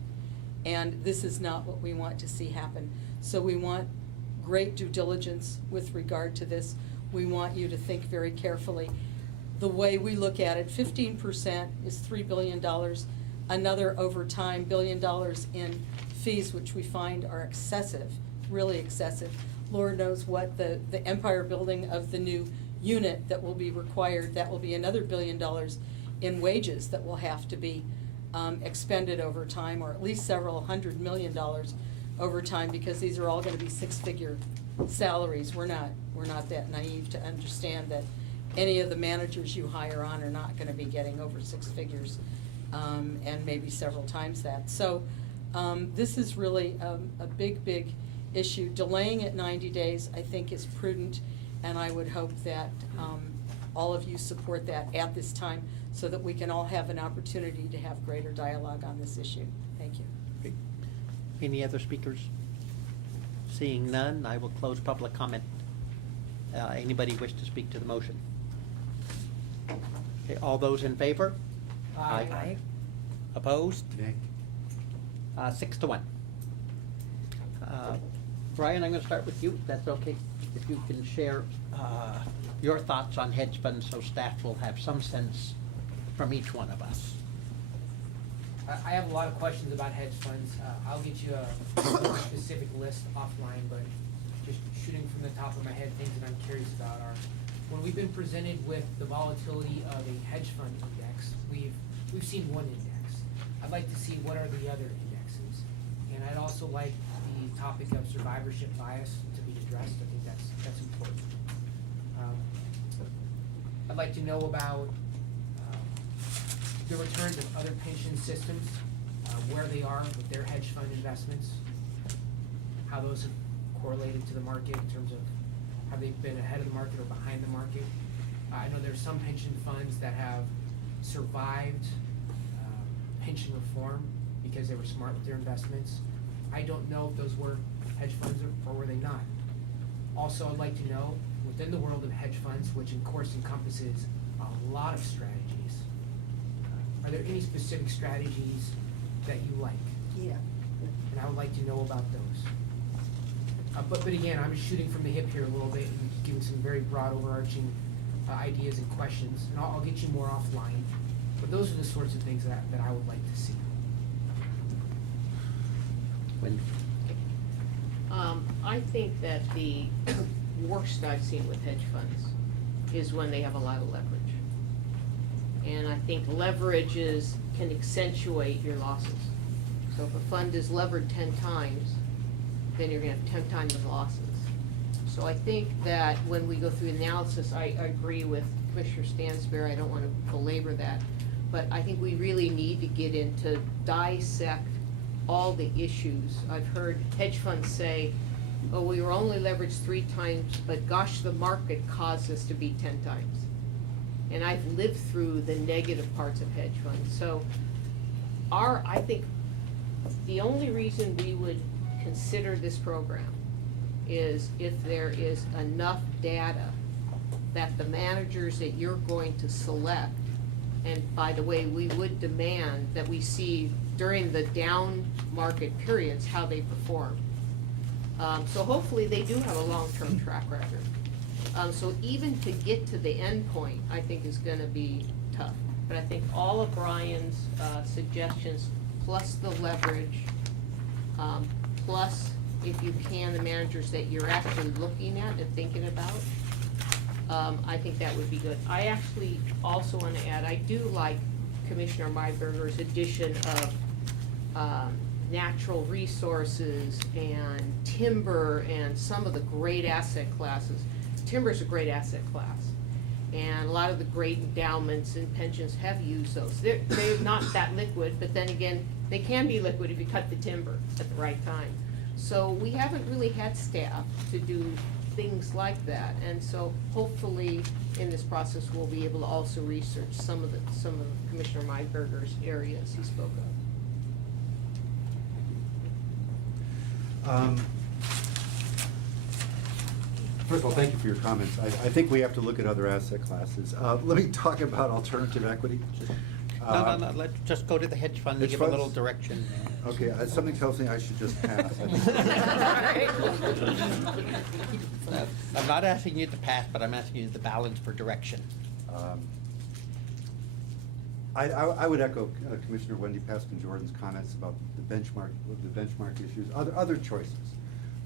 and this is not what we want to see happen. So we want great due diligence with regard to this. We want you to think very carefully. The way we look at it, 15% is $3 billion. Another over time $1 billion in fees, which we find are excessive, really excessive. Lord knows what the Empire building of the new unit that will be required, that will be another $1 billion in wages that will have to be expended over time, or at least several $100 million over time, because these are all going to be six-figure salaries. We're not that naive to understand that any of the managers you hire on are not going to be getting over six figures, and maybe several times that. So this is really a big issue. Delaying it 90 days, I think, is prudent, and I would hope that all of you support that at this time, so that we can all have an opportunity to have greater dialogue on this issue. Thank you. Okay. Any other speakers? Seeing none, I will close public comment. Anybody wish to speak to the motion? Okay, all those in favor? Aye. Opposed? Nay. 6-1. Brian, I'm going to start with you, if that's okay. If you can share your thoughts on hedge funds, so staff will have some sense from each one of us. I have a lot of questions about hedge funds. I'll get you a more specific list offline, but just shooting from the top of my head, things that I'm curious about are, when we've been presented with the volatility of a hedge fund index, we've seen one index. I'd like to see what are the other indexes. And I'd also like the topic of survivorship bias to be addressed. I think that's important. I'd like to know about the returns of other pension systems, where they are with their hedge fund investments, how those have correlated to the market in terms of have they been ahead of the market or behind the market. I know there's some pension funds that have survived pension reform because they were smart with their investments. I don't know if those were hedge funds or were they not. Also, I'd like to know, within the world of hedge funds, which of course encompasses a lot of strategies, are there any specific strategies that you like? Yeah. And I would like to know about those. But again, I'm just shooting from the hip here a little bit and giving some very broad overarching ideas and questions. And I'll get you more offline. But those are the sorts of things that I would like to see. When I think that the worst I've seen with hedge funds is when they have a lot of leverage. And I think leverages can accentuate your losses. So if a fund is levered 10 times, then you're gonna have 10 times the losses. So I think that when we go through analysis, I agree with Commissioner Stansberry, I don't wanna belabor that, but I think we really need to get into dissect all the issues. I've heard hedge funds say, oh, we were only leveraged 3 times, but gosh, the market caused us to be 10 times. And I've lived through the negative parts of hedge funds. So I think the only reason we would consider this program is if there is enough data that the managers that you're going to select And by the way, we would demand that we see during the down market periods how they perform. So hopefully they do have a long-term track record. So even to get to the end point, I think is gonna be tough. But I think all of Brian's suggestions, plus the leverage, plus if you can, the managers that you're actually looking at and thinking about, I think that would be good. I actually also want to add, I do like Commissioner Meiberger's addition of natural resources and timber and some of the great asset classes. Timber's a great asset class, and a lot of the great endowments and pensions have used those. They're not that liquid, but then again, they can be liquid if you cut the timber at the right time. So we haven't really had staff to do things like that, and so hopefully in this process we'll be able to also research some of Commissioner Meiberger's areas he spoke of. First of all, thank you for your comments. I think we have to look at other asset classes. Let me talk about alternative equity. No, let's just go to the hedge fund and Hedge give a little funds? direction. Okay, something tells me I should just pass. I'm not asking you to pass, but I'm asking you to balance for direction. I would echo Commissioner Wendy Paskin-Jordan's comments about the benchmark issues, other choices.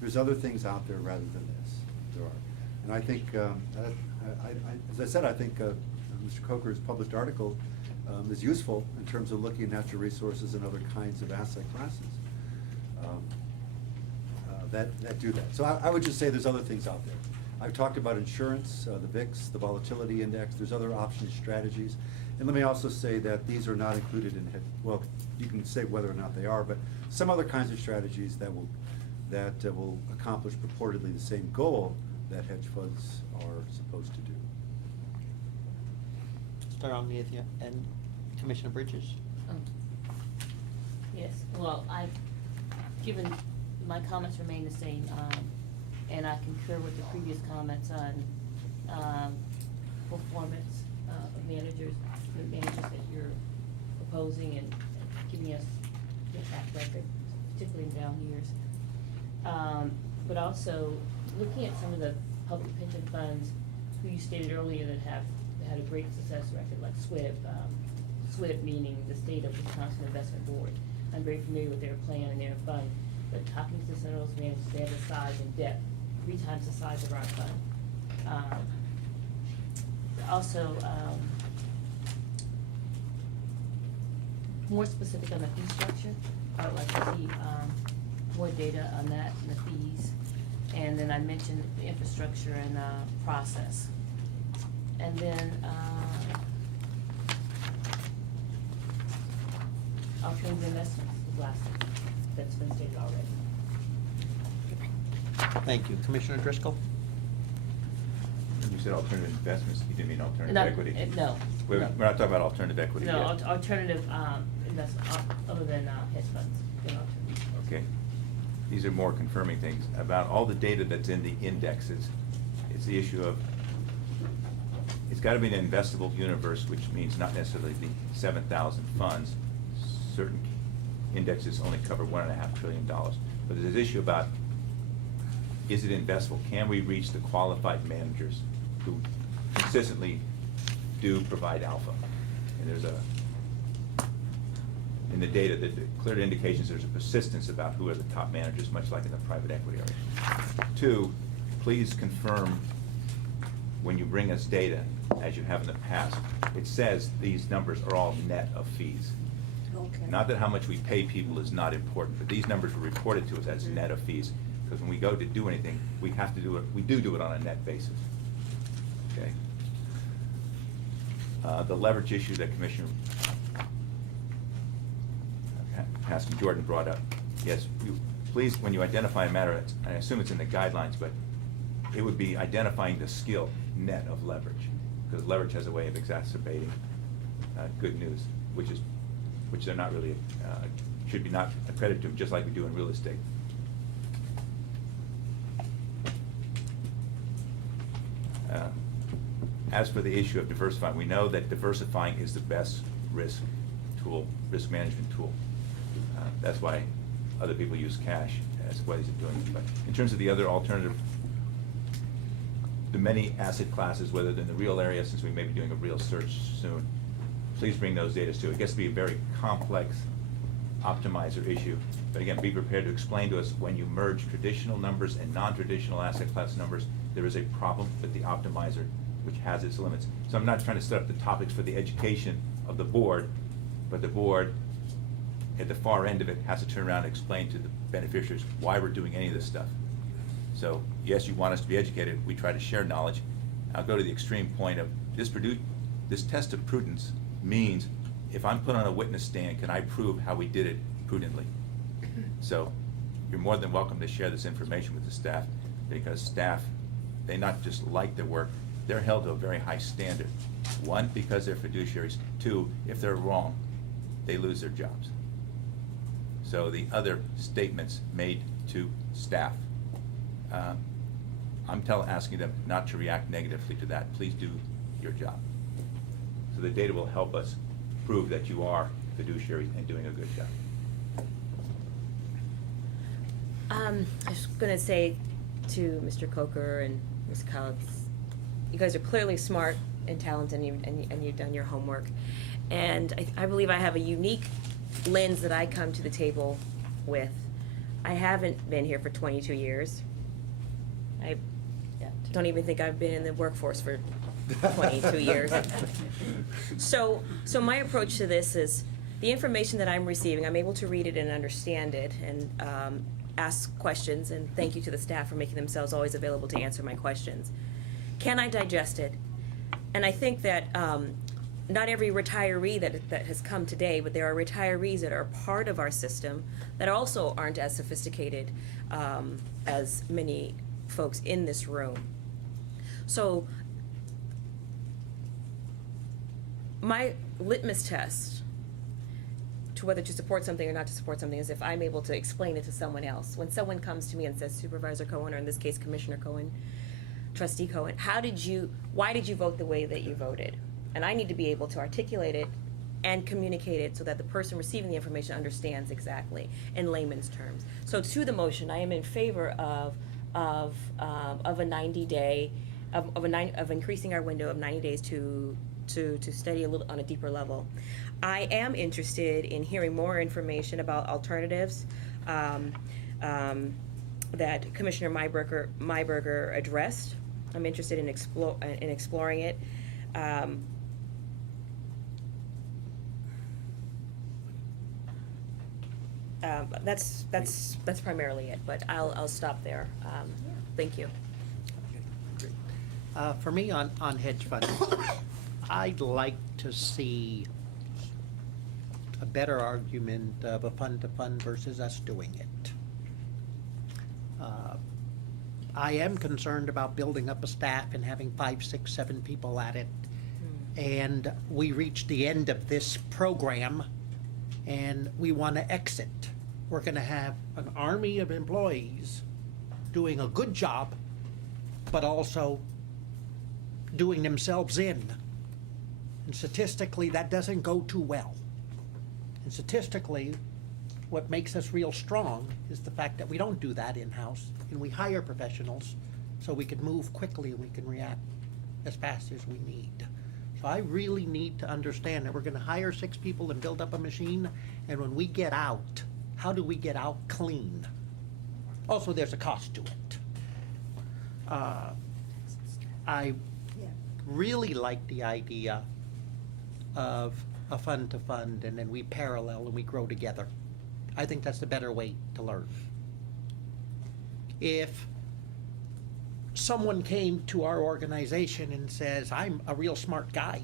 There's other things out there rather than this. There are. And I think, as I said, I think Mr. Coker's published article is useful in terms of looking at natural resources and other kinds of asset classes that do that. So I would just say there's other things out there. I've talked about insurance, the VIX, the volatility index. There's other options, strategies. And let me also say that these are not included in, well, you can say whether or not they are, but some other kinds of strategies that will accomplish purportedly the same goal that hedge funds are supposed to do. Start on with you, and Commissioner Bridges. Yes, well, given my comments remain the same, and I concur with the previous comments on performance of managers, the managers that you're proposing and giving us the track record, particularly in down years. But also looking at some of the public pension funds who you stated earlier that had a great success record, like SWIB, SWIB meaning the State of Wisconsin Investment Board. I'm very familiar with their plan and their fund, but talking to some of those managers, they have the size and depth, 3 times the size of our fund. Also, more specific on the fee structure, I would like to see more data on that and the fees. And then I mentioned the infrastructure and process. And then alternative investments, the last thing that's been stated already. Thank you. Commissioner Driscoll? You said alternative investments, you didn't mean alternative No, equity? no. We're not talking about alternative equity yet. No, alternative investment, other than hedge funds. They're alternative. Okay. These are more confirming things. About all the data that's in the indexes, it's the issue of, it's got to be an investable universe, which means not necessarily the 7,000 funds. Certain indexes only cover $1.5 trillion. But there's this issue about, is it investable? Can we reach the qualified managers who consistently do provide alpha? And there's in the data, the clear indications there's a persistence about who are the top managers, much like in the private equity area. 2, please confirm when you bring us data, as you have in the past, it says these numbers are all net of fees. Okay. Not that how much we pay people is not important, but these numbers were reported to us as net of fees. Because when we go to do anything, we have to do it, we do it on a net basis. Okay? The leverage issue that Commissioner Paskin-Jordan brought up. Yes, please, when you identify a matter, I assume it's in the guidelines, but it would be identifying the skill net of leverage, because leverage has a way of exacerbating good news, which they're not really, should be not accredited to them, just like we do in real estate. as for the issue of diversifying, we know that diversifying is the best risk management tool. That's why other people use cash as ways of doing it. But in terms of the other alternative, the many asset classes, whether they're in the real area, since we may be doing a real search soon, please bring those data too. It gets to be a very complex optimizer issue. But again, be prepared to explain to us when you merge traditional numbers and non-traditional asset class numbers, there is a problem with the optimizer, which has its limits. So I'm not trying to set up the topics for the education of the board, but the board, at the far end of it, has to turn around and explain to the beneficiaries why we're doing any of this stuff. So yes, you want us to be educated. We try to share knowledge. I'll go to the extreme point of this test of prudence means if I'm put on a witness stand, can I prove how we did it prudently? So you're more than welcome to share this information with the staff, because staff, they not just like their work, they're held to a very high standard. One, because they're fiduciaries. Two, if they're wrong, they lose their jobs. So the other statements made to staff, I'm asking them not to react negatively to that. Please do your job. So the data will help us prove that you are fiduciaries and doing a good job. I was going to say to Mr. Coker and Ms. Couts, you guys are clearly smart and talented, and you've done your homework. And I believe I have a unique lens that I come to the table with. I haven't been here for 22 years. I don't even think I've been in the workforce for 22 years. So my approach to this is the information that I'm receiving, I'm able to read it and understand it and ask questions, and thank you to the staff for making themselves always available to answer my questions. Can I digest it? And I think that not every retiree that has come today, but there are retirees that are part of our system that also aren't as sophisticated as many folks in this room. So my litmus test to whether to support something or not to support something is if I'm able to explain it to someone else. When someone comes to me and says, Supervisor Cohen, or in this case, Commissioner Cohen, Trustee Cohen, why did you vote the way that you voted? And I need to be able to articulate it and communicate it so that the person receiving the information understands exactly in layman's terms. So to the motion, I am in favor of a 90-day, of increasing our window of 90 days to study a little on a deeper level. I am interested in hearing more information about alternatives that Commissioner Myberger addressed. I'm interested in exploring it. That's primarily it, but I'll stop there. Thank you. For me, on hedge funds, I'd like to see a better argument of a fund-to-fund versus us doing it. I am concerned about building up a staff and having 5, 6, 7 people at it. And we reach the end of this program and we want to exit. We're going to have an army of employees doing a good job, but also doing themselves in. And statistically, that doesn't go too well. And statistically, what makes us real strong is the fact that we don't do that in-house, and we hire professionals so we can move quickly and we can react as fast as we need. So I really need to understand that we're going to hire 6 people and build up a machine, and when we get out, how do we get out clean? Also, there's a cost to it. I really like the idea of a fund-to-fund, and then we parallel and we grow together. I think that's the better way to learn. If someone came to our organization and says, I'm a real smart guy,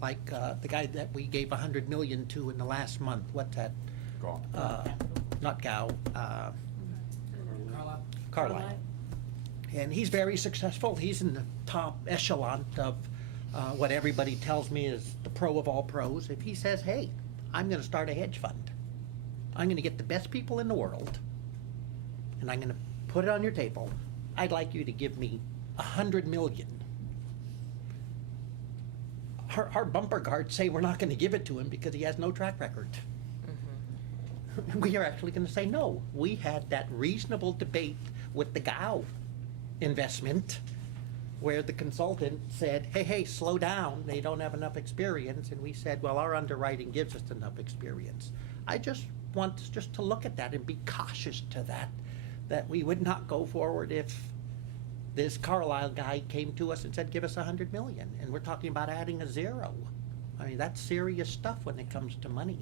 like the guy that we gave $100 million to in the last month, what's that? Not Gao, Carlisle. And he's very successful. He's in the top echelon of what everybody tells me is the pro of all pros. If he says, hey, I'm going to start a hedge fund. I'm going to get the best people in the world, and I'm going to put it on your table. I'd like you to give me $100 million. our bumper guards say we're not gonna give it to him because he has no track record. We are actually gonna say no. We had that reasonable debate with the Gao investment where the consultant said, hey, slow down, they don't have enough experience, and we said, well, our underwriting gives us enough experience. I just want us just to look at that and be cautious to that we would not go forward if this Carlisle guy came to us and said, give us $100 million, and we're talking about adding a zero. I mean, that's serious stuff when it comes to money.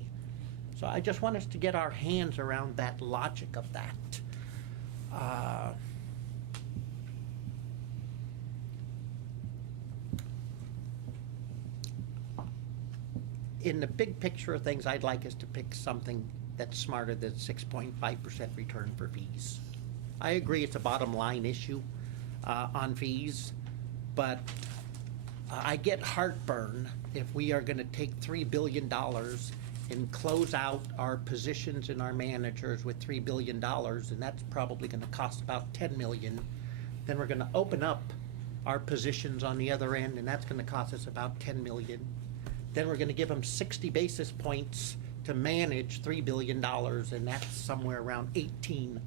So I just want us to get our hands around that logic of that. In the big picture of things, I'd like us to pick something that's smarter than 6.5% return for fees. I agree it's a bottom line issue on fees, but I get heartburn if we are gonna take $3 billion and close out our positions and our managers with $3 billion, and that's probably gonna cost about $10 million. Then we're gonna open up our positions on the other end, and that's gonna cost us about $10 million. Then we're gonna give them 60 basis points to manage $3 billion, and that's somewhere around $18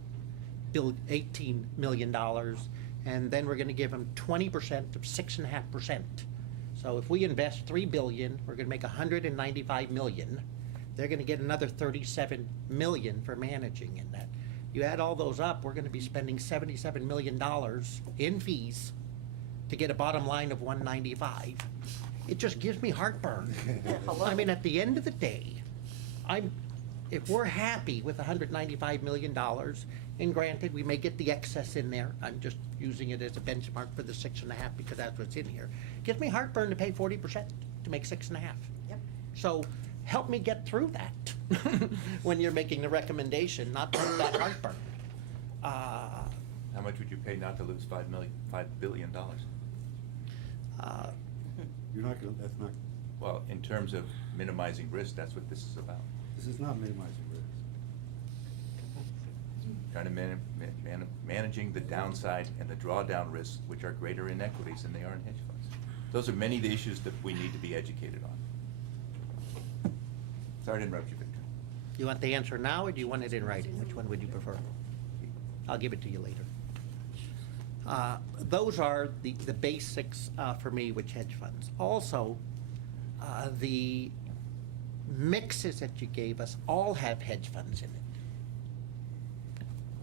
million. And then we're gonna give them 20% of 6.5%. So if we invest $3 billion, we're gonna make $195 million. They're gonna get another $37 million for managing in that. You add all those up, we're gonna be spending $77 million in fees to get a bottom line of 195. It just gives me heartburn. I mean, at the end of the day, if we're happy with $195 million, and granted, we may get the excess in there, I'm just using it as a benchmark for the 6.5 because that's what's in here. It gives me heartburn to pay 40% to make 6.5. Yep. So help me get through that when you're making the recommendation, not to have that heartburn. How much would you pay not to lose $5 billion? You're not gonna, that's not, Well, in terms of minimizing risk, that's what this is about. this is not minimizing risk. Trying to managing the downside and the drawdown risks, which are greater in equities than they are in hedge funds. Those are many of the issues that we need to be educated on. Sorry to interrupt you, Victor. You want the answer now, or do you want it in writing? Which one would you prefer? I'll give it to you later. Those are the basics for me with hedge funds. Also, the mixes that you gave us all have hedge funds in it.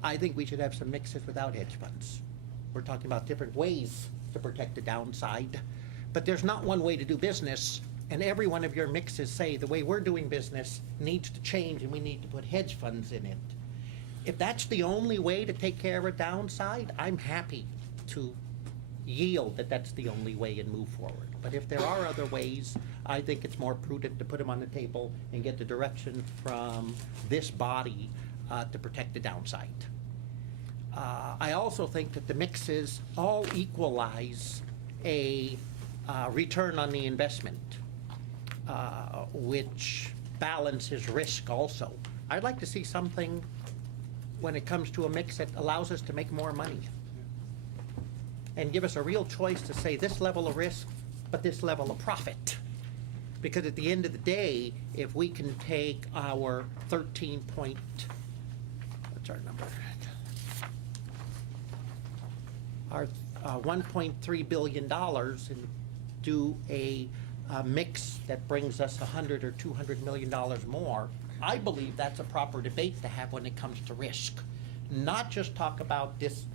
I think we should have some mixes without hedge funds. We're talking about different ways to protect the downside, but there's not one way to do business, and every one of your mixes say the way we're doing business needs to change and we need to put hedge funds in it. If that's the only way to take care of a downside, I'm happy to yield that that's the only way and move forward. But if there are other ways, I think it's more prudent to put them on the table and get the direction from this body to protect the downside. I also think that the mixes all equalize a return on the investment, which balances risk also. I'd like to see something when it comes to a mix that allows us to make more money and give us a real choice to say this level of risk, but this level of profit. Because at the end of the day, if we can take our what's our number? Our $1.3 billion and do a mix that brings us $100 or $200 million more, I believe that's a proper debate to have when it comes to risk. Not just talk about this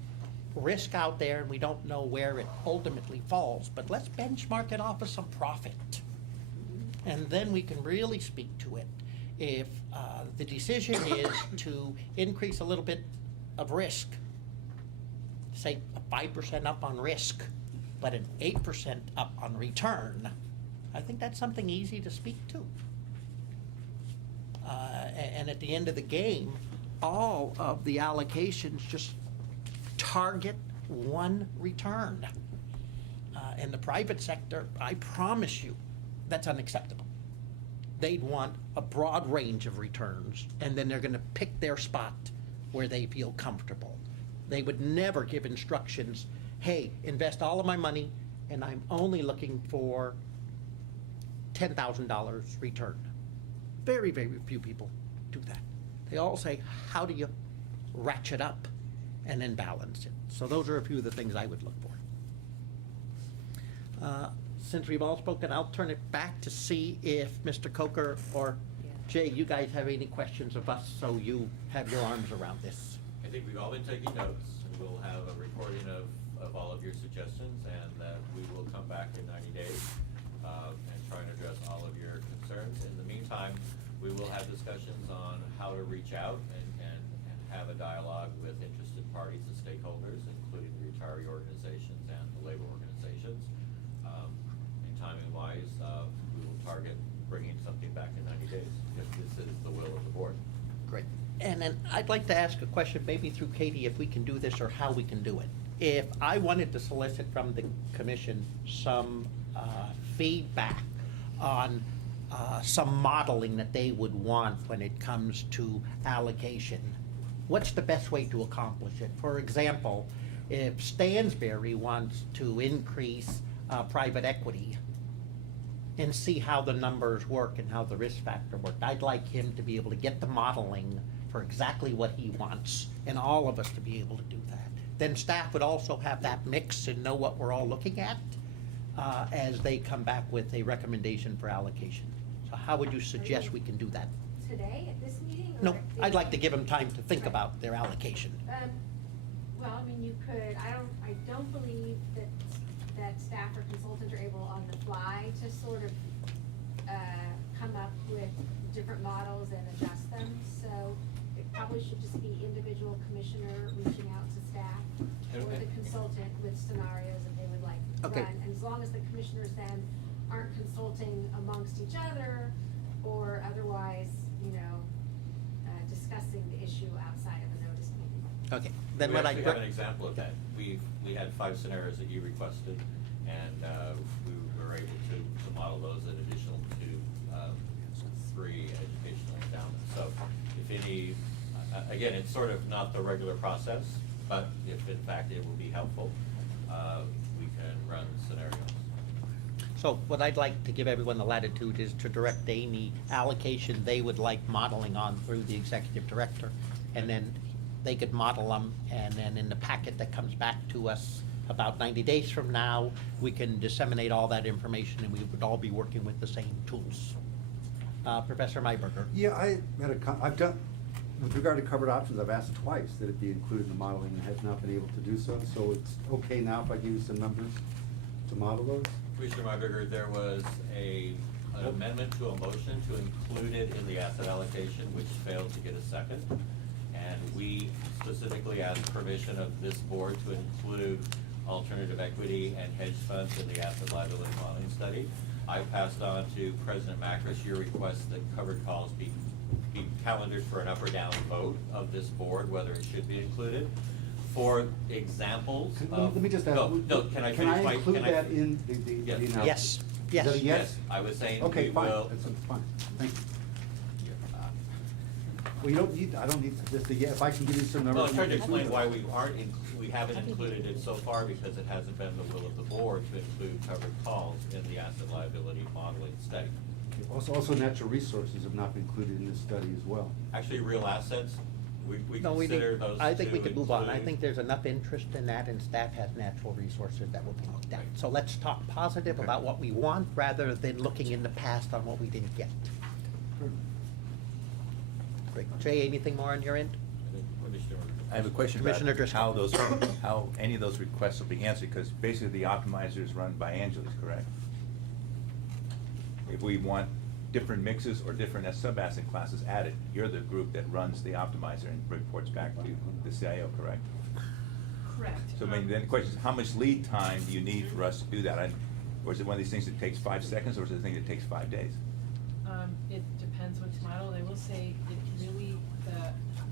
risk out there and we don't know where it ultimately falls, but let's benchmark it off of some profit. And then we can really speak to it. If the decision is to increase a little bit of risk, say 5% up on risk, but an 8% up on return, I think that's something easy to speak to. And at the end of the game, all of the allocations just target one return. In the private sector, I promise you, that's unacceptable. They'd want a broad range of returns, and then they're going to pick their spot where they feel comfortable. They would never give instructions, hey, invest all of my money, and I'm only looking for $10,000 return. Very, very few people do that. They all say, how do you ratchet up and then balance it? So those are a few of the things I would look for. Since we've all spoken, I'll turn it back to see if Mr. Coker or Jay, you guys have any questions of us, so you have your arms around this. I think we've all been taking notes, and we'll have a recording of all of your suggestions, and that we will come back in 90 days and try and address all of your concerns. In the meantime, we will have discussions on how to reach out and have a dialogue with interested parties and stakeholders, including the retiree organizations and the labor organizations. And timing-wise, we will target bringing something back in 90 days, if this is the will of the board. Great. And then I'd like to ask a question, maybe through Katie, if we can do this or how we can do it. If I wanted to solicit from the commission some feedback on some modeling that they would want when it comes to allocation, what's the best way to accomplish it? For example, if Stansberry wants to increase private equity and see how the numbers work and how the risk factor worked, I'd like him to be able to get the modeling for exactly what he wants, and all of us to be able to do that. Then staff would also have that mix and know what we're all looking at as they come back with a recommendation for allocation. So how would you suggest we can do that? Today, at this meeting? Or No, I'd like to give them time to think about their allocation. Well, I mean, you could, I don't believe that staff or consultants are able on the fly to sort of come up with different models and adjust them. So it probably should just be individual commissioner reaching out to staff or the consultant with scenarios that they would like to Okay. run. And as long as the commissioners then aren't consulting amongst each other or otherwise, discussing the issue outside of a notice meeting. Okay, then We what I. actually have an example of that. We had 5 scenarios that you requested, and we were able to model those in additional to 3 educational endowments. So if any, again, it's sort of not the regular process, but if in fact it will be helpful, we can run scenarios. So what I'd like to give everyone the latitude is to direct any allocation they would like modeling on through the executive director. And then they could model them, and then in the packet that comes back to us about 90 days from now, we can disseminate all that information, and we would all be working with the same tools. Professor Mayberger. Yeah, I've done, with regard to covered options, I've asked twice that it be included in the modeling and have not been able to do so. So it's okay now if I give you some numbers to model those? Commissioner Myberger, there was an amendment to a motion to include it in the asset allocation, which failed to get a second. And we specifically asked permission of this board to include alternative equity and hedge funds in the asset liability modeling study. I passed on to President Macris your request that covered calls be calendared for an up or down vote of this board, whether it should be included. For examples of. Let me just ask. No, can I finish my? Can I include that in the Yes. analysis? Yes, yes. Is that a yes? I was saying Okay, we fine, will. that's fine, thank you. Well, you don't need, I don't need just a yes, if I can give you some numbers. Well, I tried to explain why we haven't included it so far, because it hasn't been the will of the board to include covered calls in the asset liability modeling study. Also natural resources have not been included in this study as well. Actually, real assets, we No, consider those I think we to could move on. I include- think there's enough interest in that, and staff has natural resources that will be looked at. So let's talk positive Okay. about what we want, rather than looking in the past on what we didn't get. Great. Jay, anything more on your end? I have a question about Commissioner Driscoll. how any of those requests will be answered, because basically the optimizer is run by Angeles, correct? If we want different mixes or different sub-asset classes added, you're the group that runs the optimizer and reports back to the CIO, correct? Correct. So then the question is, how much lead time do you need for us to do that? Or is it one of these things that takes 5 seconds, or is it a thing that takes 5 days? It depends which model. I will say it really,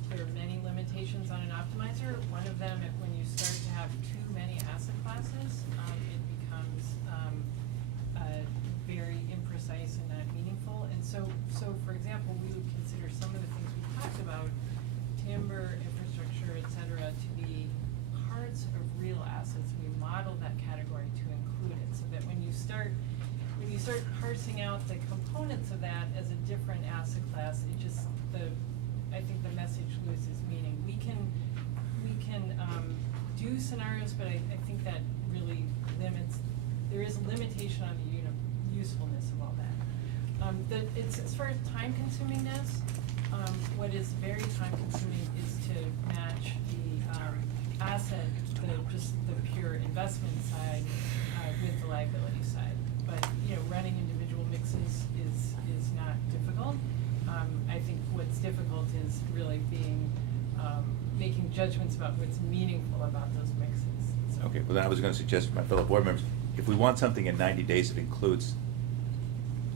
there are many limitations on an optimizer. One of them, when you start to have too many asset classes, it becomes very imprecise and not meaningful. And so for example, we would consider some of the things we talked about, timber, infrastructure, et cetera, to be parts of real assets. We model that category to include it, so that when you start parsing parsing out the components of that as a different asset class, it just, I think the message loses meaning. We can do scenarios, but I think that really limits, there is a limitation on the usefulness of all that. It's, as far as time consumingness, what is very time consuming is to match the asset, just the pure investment side with the liability side. But, running individual mixes is not difficult. I think what's difficult is really making judgments about what's meaningful about those mixes. So. Okay, well then I was going to suggest to my fellow board members, if we want something in 90 days that includes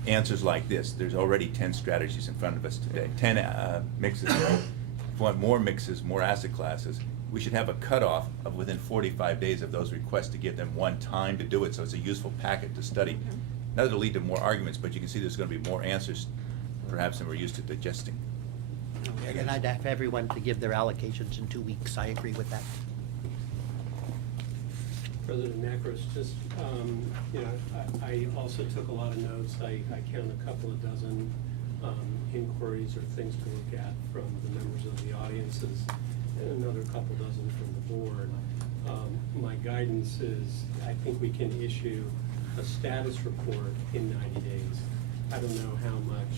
answers like this, there's already 10 strategies in front of us today, 10 mixes. If we want more mixes, more asset classes, we should have a cutoff of within 45 days of those requests to give them one time to do it, so it's a useful packet to study. Not that it'll lead to more arguments, but you can see there's going to be more answers perhaps than we're used to digesting. And I'd have everyone to give their allocations in 2 weeks. I agree with that. President Macros, just, I also took a lot of notes. I count a couple of dozen inquiries or things to look at from the members of the audiences, and another couple dozen from the board. My guidance is, I think we can issue a status report in 90 days. I don't know how much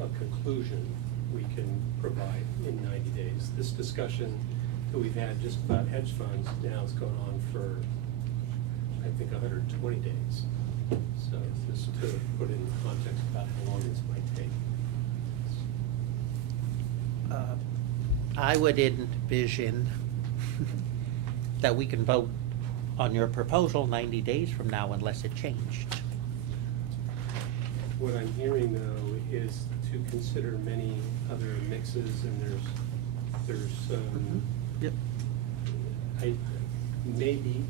a conclusion we can provide in 90 days. This discussion that we've had just about hedge funds now has gone on for, I think, 120 days. So just to put in context about how long this might take. I would envision that we can vote on your proposal 90 days from now unless it changed. What I'm hearing, though, is to consider many other mixes, and there's Yep. Maybe,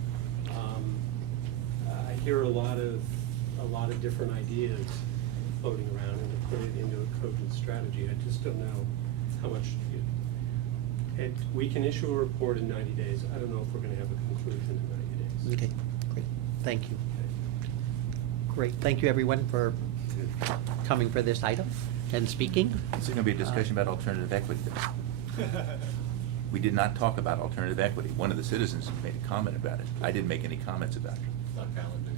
I hear a lot of different ideas floating around, and to put it into a cogent strategy. I just don't know how much. We can issue a report in 90 days. I don't know if we're going to have a conclusion in 90 days. Okay, great. Thank you. Great. Thank you, everyone, for coming for this item and speaking. Is there going to be a discussion about alternative equity? We did not talk about alternative equity. One of the citizens made a comment about it. I didn't make any comments about it. It's not calendar.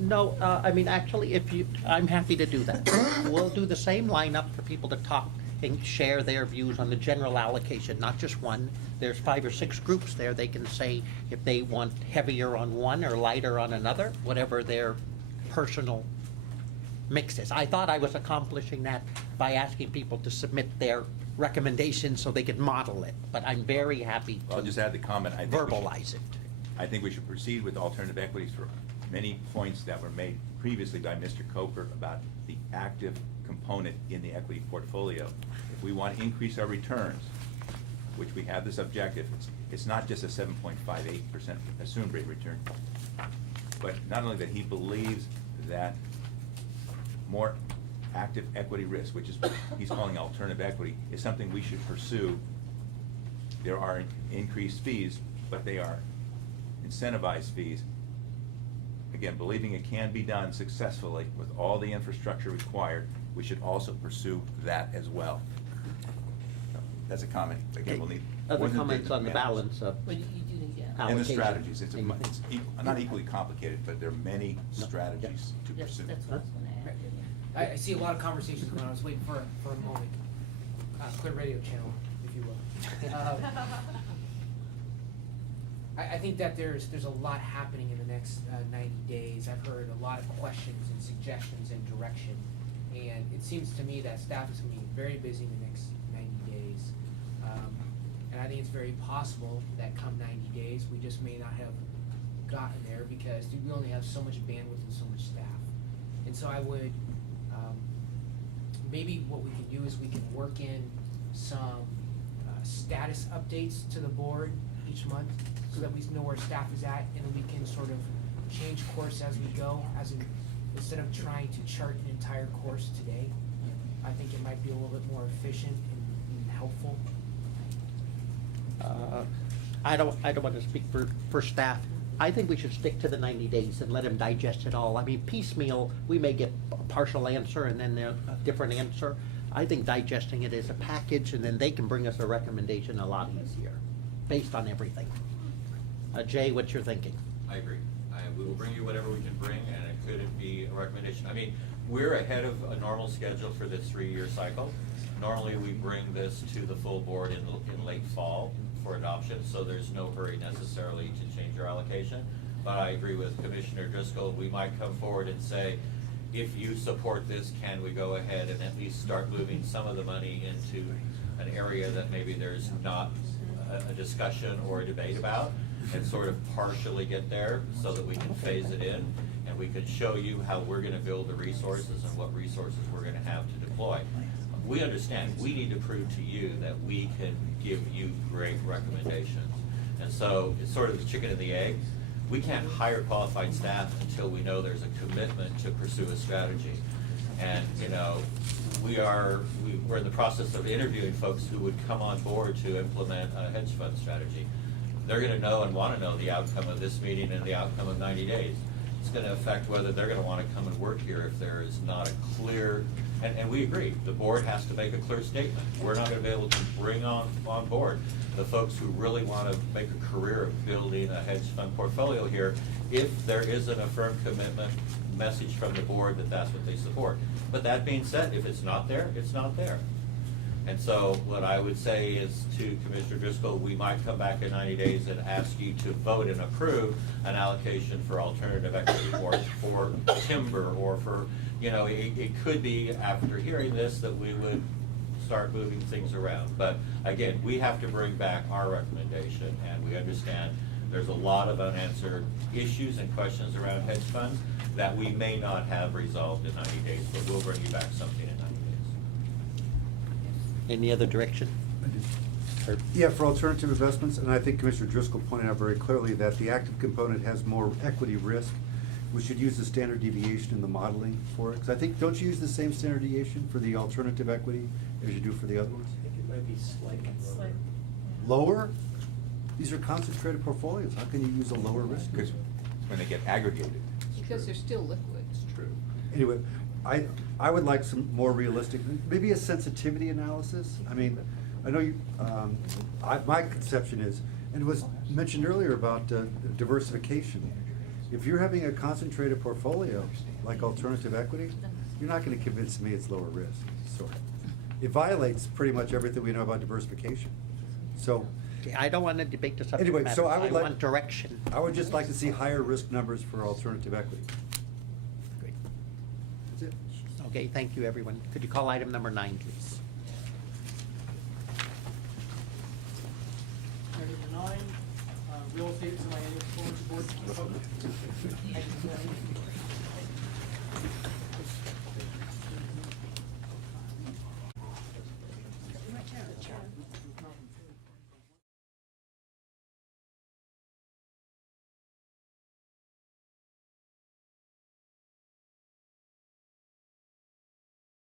No, I mean, actually, I'm happy to do that. We'll do the same lineup for people to talk and share their views on the general allocation, not just one. There's 5 or 6 groups there. They can say if they want heavier on one or lighter on another, whatever their personal mix is. I thought I was accomplishing that by asking people to submit their recommendations so they could model it, but I'm very happy to I'll just add the comment. I think verbalize it. I think we should proceed with alternative equities for many points that were made previously by Mr. Coker about the active component in the equity portfolio. If we want to increase our returns, which we have this objective, it's not just a 7.58% assumed rate return, but not only that, he believes that more active equity risk, which is what he's calling alternative equity, is something we should pursue. There are increased fees, but they are incentivized fees. Again, believing it can be done successfully with all the infrastructure required, we should also pursue that as well. So, that's a comment. Again, we'll need Other more than comments on the balance of But you do need, yeah. and the allocation. strategies. It's not equally complicated, but there are many strategies to pursue. That's what I was gonna add. I see a lot of conversations going on. I was waiting for a moment. Clear radio channel, if you will. I think that there's a lot happening in the next 90 days. I've heard a lot of questions and suggestions and direction, and it seems to me that staff is going to be very busy in the next 90 days. And I think it's very possible that come 90 days, we just may not have gotten there because we only have so much bandwidth and so much staff. And so I would, maybe what we can do is we can work in some status updates to the board each month so that we know where staff is at, and we can sort of change course as we go, instead of trying to chart an entire course today. I think it might be a little bit more efficient and helpful. I don't want to speak for staff. I think we should stick to the 90 days and let them digest it all. I mean, piecemeal, we may get a partial answer and then a different answer. I think digesting it as a package, and then they can bring us a recommendation a lot easier, based on everything. Jay, what's your thinking? I agree. We will bring you whatever we can bring, and it could be a recommendation. I mean, we're ahead of a normal schedule for this 3-year cycle. Normally, we bring this to the full board in late fall for adoption, so there's no hurry necessarily to change your allocation. But I agree with Commissioner Driscoll. We might come forward and say, if you support this, can we go ahead and at least start moving some of the money into an area that maybe there's not a discussion or a debate about, and sort of partially get there so that we can phase it in, and we can show you how we're gonna build the resources and what resources we're gonna have to deploy. We understand, we need to prove to you that we can give you great recommendations. And so it's sort of the chicken and the egg. We can't hire qualified staff until we know there's a commitment to pursue a strategy. And, you know, we're in the process of interviewing folks who would come on board to implement a hedge fund strategy. They're gonna know and wanna know the outcome of this meeting and the outcome of 90 days. It's gonna affect whether they're gonna wanna come and work here if there is not a clear, and we agree, the board has to make a clear statement. We're not gonna be able to bring on board the folks who really wanna make a career of building a hedge fund portfolio here if there isn't a firm commitment message from the board that that's what they support. But that being said, if it's not there, it's not there. And so what I would say is to Commissioner Driscoll, we might come back in 90 days and ask you to vote and approve an allocation for alternative equity or for timber or for, you know, it could be after hearing this that we would start moving things around. But again, we have to bring back our recommendation, and we understand there's a lot of unanswered issues and questions around hedge funds that we may not have resolved in 90 days, but we'll bring you back something in 90 days. Any other direction? Herb? Yeah, for alternative investments, and I think Commissioner Driscoll pointed out very clearly that the active component has more equity risk. We should use the standard deviation in the modeling for it, because I think, don't you use the same standard deviation for the alternative equity as you do for the other ones? I think it might be slightly lower. Lower? These are concentrated portfolios. How can you use a lower risk? Because when they get aggregated. Because they're still liquid. It's true. Anyway, I would like some more realistic, maybe a sensitivity analysis. I mean, I know you, my conception is, and it was mentioned earlier about diversification. If you're having a concentrated portfolio, like alternative equity, you're not gonna convince me it's lower risk, sorry. It violates pretty much everything we know about diversification. So. I don't want to debate the subject Anyway, matter. so I would like. want direction. I would just like to see higher risk numbers for alternative equity. Great. That's it. Okay, thank you, everyone. Could you call item number 9, please? Item 9, real estate and land performance board.